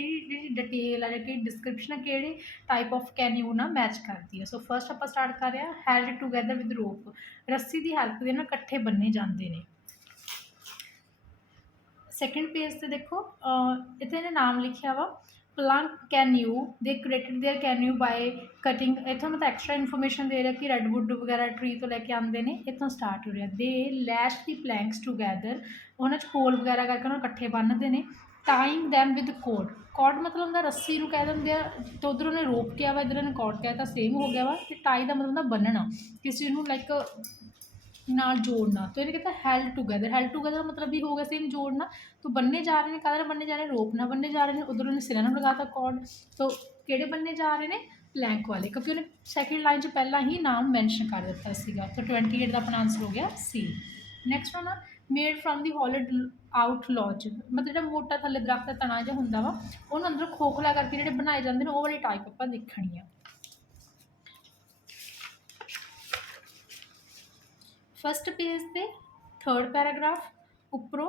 डिटेल है कि डिस्क्रिप्शन है कि टाइप ऑफ कैन्यू ना मैच करती है। सो फर्स्ट आप स्टार्ट कर रहे हैं हैल्ड टूगैदर विद रोप, रस्सी की हैल्प के ना कट्ठे बन्ने जाते हैं। सैकेंड पेज से देखो इतने नाम लिखा वा plant canoe they created their canoe by cutting, इतों मतलब एक्सट्रा इनफॉर्मेशन दे रहा कि रेडवुड वगैरह ट्री तो लैके आते हैं, इतों स्टार्ट हो रहा they lash the planks together उन्होंने होल वगैरह करके उन्होंने कट्ठे बन्नते हैं। Tie them with cord, cord मतलब होंगे रस्सी को कह देंगे तो उधर उन्हें रोप किया वा इधर उन्हें कॉड कहता सेम हो गया वा। टाई का मतलब होंगे बन्नना किसी चीज़ को लाइक नाल जोड़ना। तो इन्हें कहता है हेल्ड टूगैदर मतलब भी हो गया सेम जोड़ना। तो बनने जा रहे हैं कादर बनने जा रहे हैं रोपना बनने जा रहे हैं, उधर उन्हें सिरा लगाता कॉर्ड, तो किहड़े बनने जा रहे हैं प्लैंक वाले क्योंकि उन्हें सैकेंड लाइन च पहला ही नाम मैंशन कर दिता सीगा। तो 28 का अपना आंसर हो गया सी। Next one made from the hollowed out logs, मतलब जो मोटा थले दरख्त का तना जो होंगे वा उन्होंने अंदर खोखला करके जो बनाए जाते हैं वो वाली टाइप आप देखनी है। फस्ट पेज से थर्ड पैराग्राफ उपरों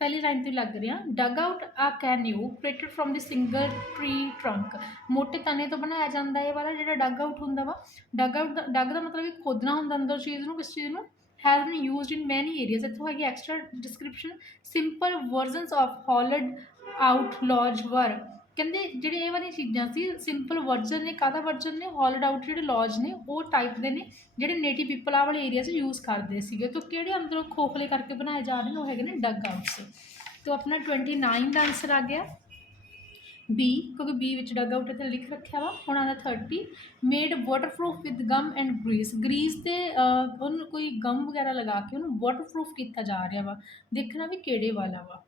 पहली लाइन तो लग रही है dug out a canoe created from the single tree trunk, मोटे तने तो बनाया जाता है वाला जो डग आउट होंगे वा। डग का मतलब खोदना होंगे अंदर चीज़ को किस चीज़ को has been used in many areas. इतों है extra description simple versions of hollowed out logs were ਕਹਿੰਦੇ ਜਿਹੜੇ ਇਹ ਵਾਲੀਆਂ ਚੀਜ਼ਾਂ ਸੀ ਸਿੰਪਲ ਵਰਜਨ ਨੇ, ਕਾਹਦਾ ਵਰਜਨ ਨੇ, ਹੋਲੋਡ ਆਊਟ ਜਿਹੜੇ ਲੌਜ ਨੇ ਉਹ ਟਾਈਪ ਦੇ ਨੇ ਜਿਹੜੇ ਨੇਟਿਵ ਪੀਪਲ ਆ ਵਾਲੇ ਏਰੀਆ 'ਚ ਯੂਜ਼ ਕਰਦੇ ਸੀਗੇ। ਤਾਂ ਕਿਹੜੇ ਅੰਦਰੋਂ ਖੋਖਲੇ ਕਰਕੇ ਬਣਾਏ ਜਾ ਰਹੇ ਨੇ, ਉਹ ਹੈਗੇ ਨੇ ਡਗ ਆਊਟਸ। ਤਾਂ ਆਪਣਾ 29 ਦਾ ਆਂਸਰ ਆ ਗਿਆ ਬੀ, ਕਿਉਂਕਿ ਬੀ ਵਿੱਚ ਡਗ ਆਊਟ ਇੱਥੇ ਲਿਖ ਰੱਖਿਆ ਵਾ। ਹੁਣ ਆਉਂਦਾ 30, made waterproof with gum and grease. Grease ਤੇ ਉਹਨੂੰ ਕੋਈ ਗਮ ਵਗੈਰਾ ਲਗਾ ਕੇ ਉਹਨੂੰ ਵਾਟਰਪ੍ਰੂਫ ਕੀਤਾ ਜਾ ਰਿਹਾ ਵਾ, ਦੇਖਣਾ ਵੀ ਕਿਹੜੇ ਵਾਲਾ ਵਾ।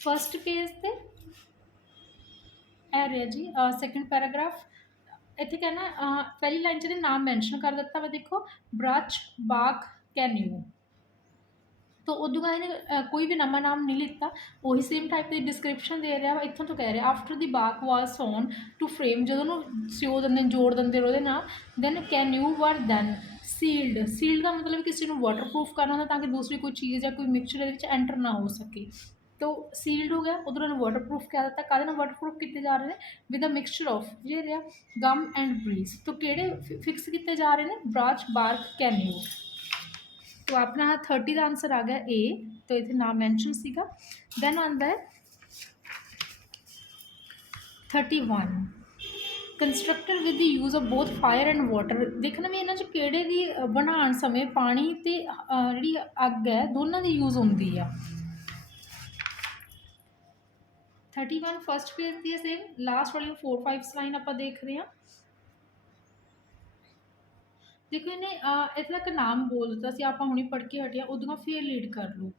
ਫਸਟ ਪੇਜ ਤੇ ਇਹ ਰਿਹਾ ਜੀ ਸੈਕੰਡ ਪੈਰਾਗ੍ਰਾਫ। ਇੱਥੇ ਕਹਿਣਾ ਪਹਿਲੀ ਲਾਈਨ 'ਚ ਇਹਦੇ ਨਾਮ ਮੈਂਸ਼ਨ ਕਰ ਦਿੱਤਾ ਵਾ, ਦੇਖੋ ਬ੍ਰਚ, ਬਾਕ, ਕੈਨਿਊ। तो उदू का ਇਹਨੇ ਕੋਈ ਵੀ ਨਵਾਂ ਨਾਮ ਨਹੀਂ ਲਿੱਤਾ, ਉਹੀ ਸੇਮ ਟਾਈਪ ਦੀ ਡਿਸਕ੍ਰਿਪਸ਼ਨ ਦੇ ਰਿਹਾ ਵਾ। ਇੱਥੋਂ ਤੋਂ ਕਹਿ ਰਿਹਾ after the bark was sewn to frame, ਜਦੋਂ ਉਹਨੂੰ ਸਿਓ ਦਿੰਦੇ ਜੋੜ ਦਿੰਦੇ ਉਹਦੇ ਨਾਲ। Then canoes were then sealed. Sealed ਦਾ ਮਤਲਬ ਕਿਸੇ ਨੂੰ ਵਾਟਰਪ੍ਰੂਫ ਕਰਨਾ ਹੁੰਦਾ ਤਾਂ ਕਿ ਦੂਸਰੀ ਕੋਈ ਚੀਜ਼ ਜਾਂ ਕੋਈ ਮਿਕਸਚਰ ਇਹਦੇ ਵਿੱਚ ਐਂਟਰ ਨਾ ਹੋ ਸਕੇ। तो सील्ड हो गया, उधर उन्होंने वाटरप्रूफ किया था। काहदे नाल वाटरप्रूफ किए जा रहे हैं, विद अ मिक्सचर ऑफ ये रहा गम एंड ब्रीज। तो किहड़े फिक्स किए जा रहे हैं, ब्राच, बार्क, कैन्यू। तो अपना 30 का आंसर आ गया ए, तो इतने नाम मैंशन सीगा। दैन आता है 31, constructor with the use of both fire and water. देखना भी इन्हां च किहड़े दी बनाउण समय पानी ते जिहड़ी अग है दोनों की यूज़ होंदी आ। 31 फस्ट पेज की सेम लास्ट वाली 4-5 लाइन आप देख रहे हैं। देखो इन्हें इतना तक नाम बोल दिता सी, आप हुणे पढ़ के हटिया, उदों फिर लीड कर लो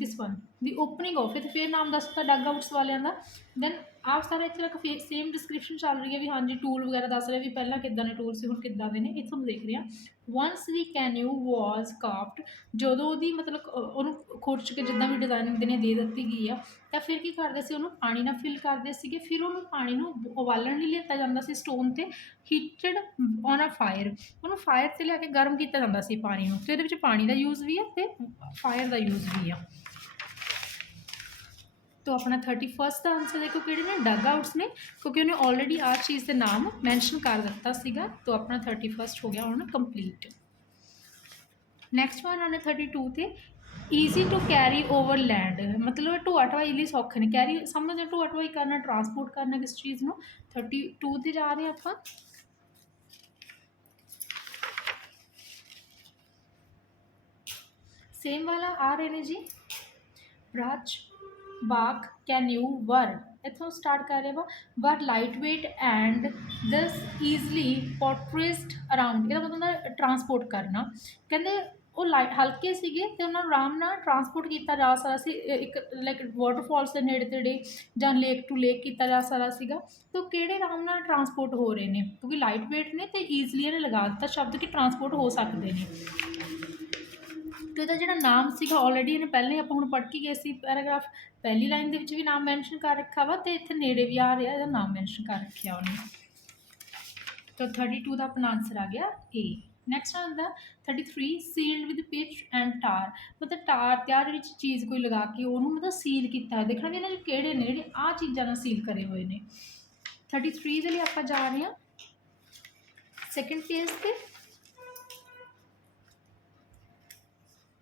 this one the opening of. इतने फिर नाम दसता डग आउट्स वाले का। दैन आप सारा इतने तक सेम डिस्क्रिप्शन चल रही है भी हाँ जी टूल वगैरह दस रहे भी पहला किदा ने टूल से हुण किदा दे ने। इत्थों देख रहे हैं वंस दी कैन्यू वॉज काफ्ट, जो दी मतलब उन्होंने खुरच के जिदा भी डिजाइनिंग देने दे दी गई है, तो फिर की करते सी उन्होंने पानी ना फिल करते थे। फिर उन्होंने पानी नूं उबालन लई लिता जाता सी स्टोन ते, हीटड ऑन अ फायर। उन्होंने फायर से लैके गर्म किया जाता सी पानी नूं। तो इहदे विच पानी का यूज़ भी है ते फायर का यूज़ भी है। तो अपना 31 का आंसर देखो कि डग आउट्स ने, क्योंकि उन्हें ऑलरेडी आ चीज़ के नाम मैंशन कर दिता सीगा। तो अपना 31 हो गया हूँ कंप्लीट। नैक्सट वन आने 32 ते easy to carry over land, मतलब ढोआ ढवाई लिए सौखे ने। कैरी समझ ढोआ ढवाई करना, ट्रांसपोर्ट करना किस चीज़ को। 32 ते जा रहे हैं आप, सेम वाला आ रहे हैं जी ब्रच, बाक, कैन्यू, वर। इतों स्टार्ट कर रहे वर लाइट वेट एंड दस ईजली पोर्ट्रेस्ड अराउंड। यह मतलब ट्रांसपोर्ट करना, कहते वो लाइट हल्के से उन्होंने आराम नाल ट्रांसपोर्ट किया जा सकता सी, एक लाइक वाटरफॉल्स के नेड़े तेड़े जां लेक टू लेक किया जा सकता सीगा। तो किहड़े आराम नाल ट्रांसपोर्ट हो रहे हैं, क्योंकि लाइट वेट ने तो ईजली इन्हें लगा दिता शब्द कि ट्रांसपोर्ट हो सकते हैं। तो यदा जो नाम से ऑलरेडी इन्हें पहले आप हम पढ़ के गए सी पैराग्राफ, पहली लाइन के भी नाम मैंशन कर रखा वा, तो इतने नेड़े भी आ रहा है नाम मैंशन कर रखा उन्हें। तो 32 का अपना आंसर आ गया ए। नैक्सट आता 33, सील्ड विद पिच एंड टार। मतलब टार त्यार जी चीज़ कोई लगा के उन्होंने मतलब सील किया। देखना भी इन्हें किहड़े ने जिहड़े आ चीज़ां नाल सील करे हुए हैं। 33 के लिए आप जा रहे हैं सैकेंड पेज पे।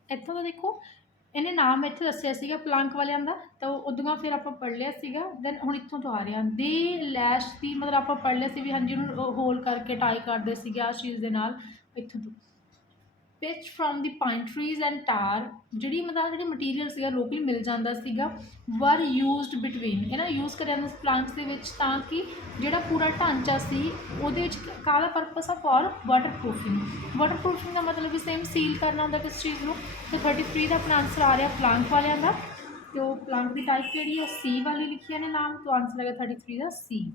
इतों का देखो इन्हें नाम इतने दसिया प्लांक वालियां दा, तो उदों फिर आप पढ़ लिया सीगा। दैन हुण इत्थों तो आ रहा दे लैश की, मतलब आप पढ़ लिया सी भी हाँ जी उन्होंने होल करके टाई करते थे आ चीज़ के नाल। इत्थों तो pitch from the pine trees and tar, the मतलब जी मटीरियल सीगा लोकली मिल जाता सीगा। वर यूजड बिटवीन, इन्हें यूज़ कर प्लांट्स के विच, ताकि जोड़ा पूरा ढांचा सी उहदे विच काहदा परपस आ for waterproofing. Waterproofing का मतलब भी सेम सील करना होंदा किस चीज़ को। तो 33 का अपना आंसर आ रहा प्लांट वालियां दा। तो प्लांट की टाइप किहड़ी है, सी वाली लिखी ने नाम। तो आंसर आ गया 33 का सी।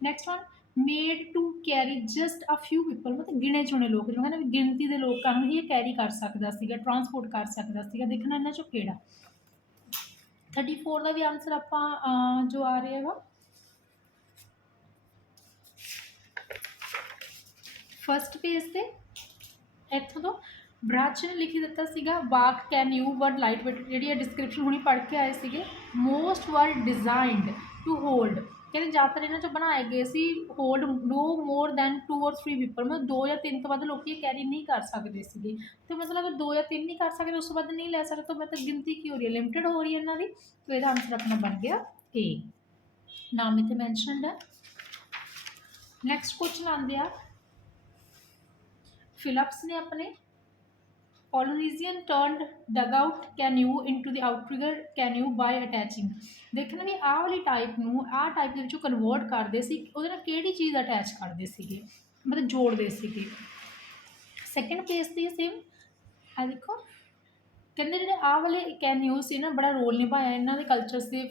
Next one made to carry just a few people, मतलब गिने चुने लोग जो है ना गिनती के लोगों को ये कैरी कर सकता सीगा, ट्रांसपोर्ट कर सकता सीगा। देखना इन्हां चों किहड़ा। 34 का भी आंसर आप जो आ रहा है फस्ट पेज से। इत्थों तो ब्रच ने लिखी दिता सीगा bark, canoe, were lightweight. The description हुणी पढ़ के आए थे। Most were designed to hold, ਕਹਿੰਦੇ ਜ਼ਿਆਦਾਤਰ ਇਹਨਾਂ 'ਚੋਂ ਬਣਾਏ ਗਏ ਸੀ hold no more than 2 or 3 people, ਮਤਲਬ 2 ਜਾਂ 3 ਤੋਂ ਵੱਧ ਲੋਕੀ ਇਹ ਕੈਰੀ ਨਹੀਂ ਕਰ ਸਕਦੇ ਸੀਗੇ। ਤੇ ਮਤਲਬ ਅਗਰ 2 ਜਾਂ 3 ਨਹੀਂ ਕਰ ਸਕਦੇ ਉਸ ਤੋਂ ਵੱਧ ਨਹੀਂ ਲੈ ਸਕਦੇ, ਤਾਂ ਮਤਲਬ ਗਿਣਤੀ ਕੀ ਹੋ ਰਹੀ ਹੈ, ਲਿਮਿਟਡ ਹੋ ਰਹੀ ਹੈ ਇਹਨਾਂ ਦੀ। तो ਇਹਦਾ ਆਨਸਰ ਆਪਣਾ ਬਣ ਗਿਆ A, ਨਾਮ ਇੱਥੇ ਮੈਂਸ਼ਨਡ ਹੈ। ਨੈਕਸਟ ਕੁਐਸਚਨ ਆਉਂਦੇ ਆ ਫਿਲਪਸ ਨੇ ਆਪਣੇ Polynesian turned dugout canoe into the outrigger canoe by attaching। देखना भी आह वाली टाइप ਨੂੰ ਆਹ टाइप ਦੇ ਵਿੱਚੋਂ ਕਨਵਰਟ ਕਰਦੇ ਸੀ, ਉਹਦੇ ਨਾਲ ਕਿਹੜੀ ਚੀਜ਼ ਅਟੈਚ ਕਰਦੇ ਸੀਗੇ, ਮਤਲਬ ਜੋੜਦੇ ਸੀਗੇ। ਸੈਕੰਡ ਪੇਜ ਦੀ ਸੇਮ ਆ ਦੇਖੋ, ਕਹਿੰਦੇ ਜਿਹੜੇ ਆਹ ਵਾਲੇ ਕੈਨਿਊ ਸੀ ਨਾ ਬੜਾ ਰੋਲ ਨਿਭਾਇਆ ਇਹਨਾਂ ਦੇ ਕਲਚਰਸ ਦੇ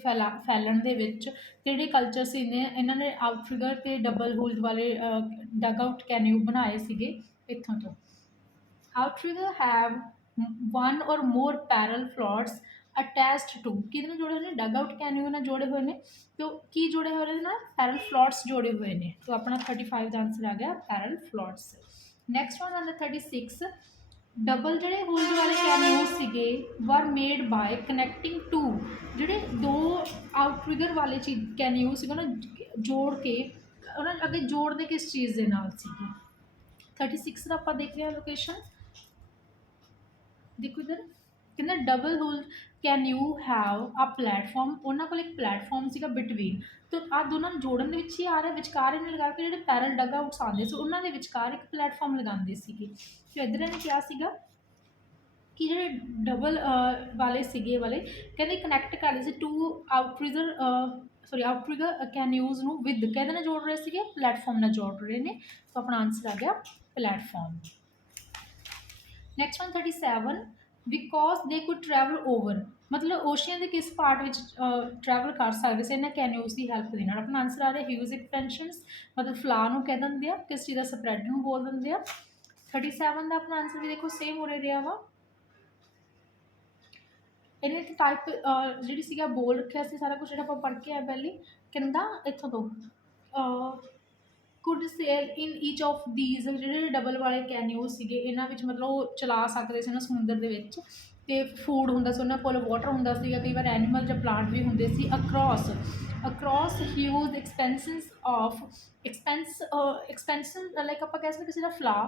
ਫੈਲਣ ਦੇ ਵਿੱਚ। ਤੇ ਜਿਹੜੇ ਕਲਚਰ ਸੀ ਨੇ ਇਹਨਾਂ ਨੇ ਆਊਟਰਿਗਰ ਤੇ ਡਬਲ ਹੋਲਡ ਵਾਲੇ ਡਗ ਆਊਟ ਕੈਨਿਊ ਬਣਾਏ ਸੀਗੇ ਇੱਥੋਂ ਤੋਂ। outrigger have one or more parallel floats attached to, ਕਿਹਦੇ ਨਾਲ ਜੋੜੇ ਹੋਏ ਨੇ, ਡਗ ਆਊਟ ਕੈਨਿਊ ਨਾਲ ਜੋੜੇ ਹੋਏ ਨੇ। ਤੇ ਕੀ ਜੋੜੇ ਹੋਏ ਨੇ ਨਾਲ, ਪੈਰਲ ਫਲੋਟਸ ਜੋੜੇ ਹੋਏ ਨੇ। तो अपना 35 ਦਾ ਆਨਸਰ ਆ ਗਿਆ ਪੈਰਲ ਫਲੋਟਸ। ਨੈਕਸਟ ਵਨ ਆਂਦਾ 36, ਡਬਲ ਜਿਹੜੇ ਹੋਲਡ ਵਾਲੇ ਕੈਨਿਊ ਸੀਗੇ ਵਰ ਮੇਡ ਬਾय ਕਨੈਕਟਿੰਗ ਟੂ, ਜਿਹੜੇ ਦੋ ਆਊਟਰਿਗਰ ਵਾਲੇ ਕੈਨਿਊ ਸੀਗੇ ਨਾ ਜੋੜ ਕੇ ਉਹਨਾਂ ਅੱਗੇ ਜੋੜਦੇ ਕਿਸ ਚੀਜ਼ ਦੇ ਨਾਲ ਸੀਗੇ। 36 ਦਾ ਆਪਾਂ ਦੇਖ ਰਹੇ ਹਾਂ ਲੋਕੇਸ਼ਨ, देखो इधर कहना double hull canoe have a platform, उन्होंने को एक प्लेटफॉर्म सीगा बिटवीन। तो आ दोनों जोड़न दे विच ही आ रहा, विचकार इन्हें लगा के जिहड़े पैरल डग आउट्स आते सी उन्होंने दे विचकार एक प्लेटफॉर्म लगाते सीगे। तो इधर इन्हें क्या सीगा कि जिहड़े डबल वाले सीगे वाले कहते कनैक्ट कर रहे सी टू आउटरिगर आउटरिगर कैन्यूज नूं विद कहते जोड़ रहे सीगे प्लेटफॉर्म नाल जोड़ रहे ने। तो अपना आंसर आ गया platform. Next one 37, because they could travel over, मतलब ओशियन के किस पार्ट में ट्रैवल कर सकते थे इन्हें कैन्यूज की हैल्प के नाल। अपना आंसर आ रहा ह्यूज एक्सपेंशनस, मतलब फ्ला नूं कह देंगे आ, किस चीज़ का स्प्रैड नूं बोल देंगे आ। 37 का अपना आंसर भी देखो सेम हो रहा वा। इन्हें टाइप जी सी बोल रखा से सारा कुछ जो पढ़ के आया पहले कहता इतों तो could sail in each of these, ਜਿਹੜੇ ਡਬਲ ਵਾਲੇ ਕੈਨਿਊ ਸੀਗੇ ਇਹਨਾਂ ਵਿੱਚ ਮਤਲਬ ਉਹ ਚਲਾ ਸਕਦੇ ਸੀ ਨਾ ਸਮੁੰਦਰ ਦੇ ਵਿੱਚ। ਤੇ ਫੂਡ ਹੁੰਦਾ ਸੀ ਉਹਨਾਂ ਕੋਲ, ਵਾਟਰ ਹੁੰਦਾ ਸੀਗਾ, ਕਈ ਵਾਰ ਐਨੀਮਲ ਜਾਂ ਪਲਾਂਟ ਵੀ ਹੁੰਦੇ ਸੀ। Across huge expanses of expansion like ਆਪਾਂ ਕਹਿ ਸਕਦੇ ਕਿਸੇ ਦਾ ਫਲਾ।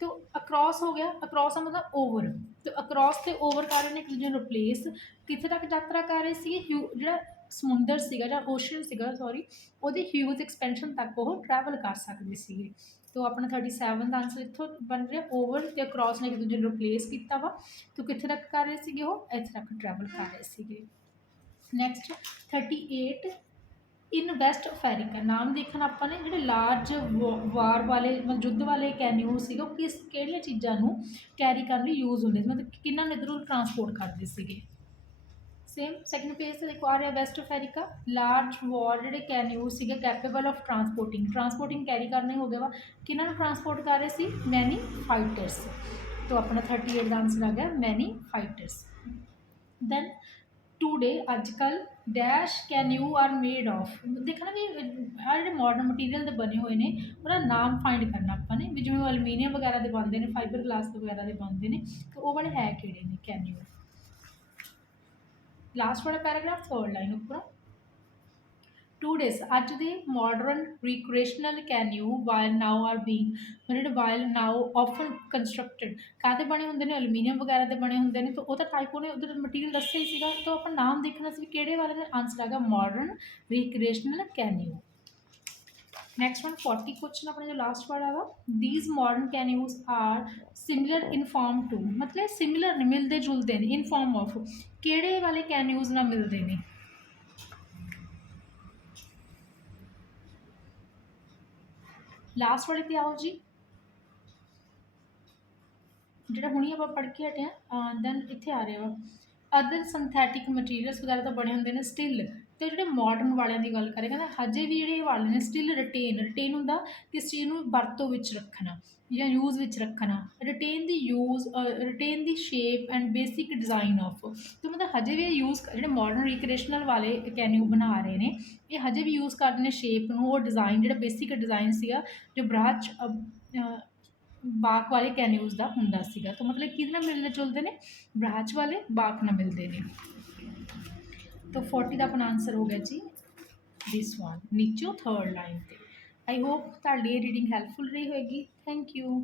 तो अक्रॉस हो गया, अक्रॉस का मतलब ओवर। तो अक्रॉस से ओवर कर रहे हैं एक दूजे ਨੂੰ रिप्लेस, कितने तक यात्रा कर रहे सी ਜਿਹੜਾ ਸਮੁੰਦਰ ਸੀਗਾ ਜਾਂ ਓਸ਼ਨ ਸੀਗਾ ਸੌਰੀ, ਉਹਦੇ ਹਿਊਜ ਐਕਸਪੈਂਸ਼ਨ ਤੱਕ ਉਹ ਟਰੈਵਲ ਕਰ ਸਕਦੇ ਸੀਗੇ। तो अपना 37 ਦਾ ਆਨਸਰ ਇੱਥੋਂ ਬਣ ਰਿਹਾ ओवर ਤੇ ਅਕ੍ਰੋਸ ਨੇ ਇੱਕ ਦੂਜੇ ਨੂੰ ਰਿਪਲੇਸ ਕੀਤਾ ਵਾ। तो ਕਿੱਥੇ ਤੱਕ ਕਰ ਰਹੇ ਸੀਗੇ ਉਹ, ਇੱਥੇ ਤੱਕ ਟਰੈਵਲ ਕਰ ਰਹੇ ਸੀਗੇ। ਨੈਕਸਟ 38 इन वैस्ट अफरीका, नाम देखना अपने जो लार्ज वार वाले मतलब युद्ध वाले कैन्यू से किस किहड़ियां चीज़ों को कैरी करने लई यूज़ होंदे, मतलब किन्हां नूं इधरों ट्रांसपोर्ट करते सीगे। सेम सैकेंड पेज से देखो आ रहा वैस्ट अफरीका, लार्ज वार जिहड़े कैन्यू सीगे कैपेबल ऑफ ट्रांसपोर्टिंग कैरी करने हो गए वा, किन्हां नूं ट्रांसपोर्ट कर रहे सी, मैनी फाइटर्स। तो अपना 38 का आंसर आ गया मैनी फाइटर्स। दैन टूडे अजकल डैश कैन्यू आर मेड ऑफ, देखना भी आ जो मॉडर्न मटीरियल के बने हुए हैं उहदा नाम फाइंड करना अपने भी, जिवें एलूमीनियम वगैरह के बनते हैं, फाइबर ग्लास वगैरह के बनते हैं, तो वो वाले है किहड़े ने कैन्यू। लास्ट वाला पैराग्राफ थर्ड लाइन उपर, today's as the modern recreational canoe while now are being, मतलब वाइल नाउ ऑफन कंस्ट्रक्टेड काहते बने होंगे ने, एलूमीनियम वगैरह के बने होंगे ने। तो वह टाइप उन्हें उधर मटीरियल दस्सिया ही सीगा। तो अपन नाम देखना सी किहड़े वाले ने, आंसर आ गया modern recreational canoe. Next one 40 question अपने जो लास्ट वाला वा, these modern canoes are similar in form to, मतलब सिमिलर ने मिलते जुलते हैं, इन फॉर्म ऑफ किहड़े वाले कैन्यूज ना मिलते हैं। लास्ट वाले पे आओ जी, जो हुणी आप पढ़ के हटे हैं। दैन इतने आ रहे हो अदर सिंथैटिक मटीरियल्स वगैरह तो बने होंगे ने स्टिल। तो जो मॉडर्न वाले की गल करें कहते हजे भी जो वाले ने स्टिल रिटेन होंगे किस चीज़ को वरतों रखना या यूज़ रखना, retain the use retain the shape and basic design of. तो मतलब हजे भी यूज़ जो मॉडर्न रिक्रिएशनल वाले कैन्यू बना रहे हैं ये हजे भी यूज़ करते हैं शेप में, और डिज़ाइन जो बेसिक डिज़ाइन सीगा जो ब्राच बाक वाले कैन्यूज़ का हुंदा सीगा। तो मतलब कि मिलते जुलते हैं, ब्राच वाले बाक ना मिलते हैं। तो 40 का अपना आंसर हो गया जी ਦਿਸ ਵਨ ਨੀਚੋਂ ਥਰਡ ਲਾਈਨ ਤੇ। ਆਈ ਹੋਪ ਤੁਹਾਡੀ ਇਹ ਰੀਡਿੰਗ ਹੈਲਪਫੁਲ ਰਹੀ ਹੋਏਗੀ। Thank you.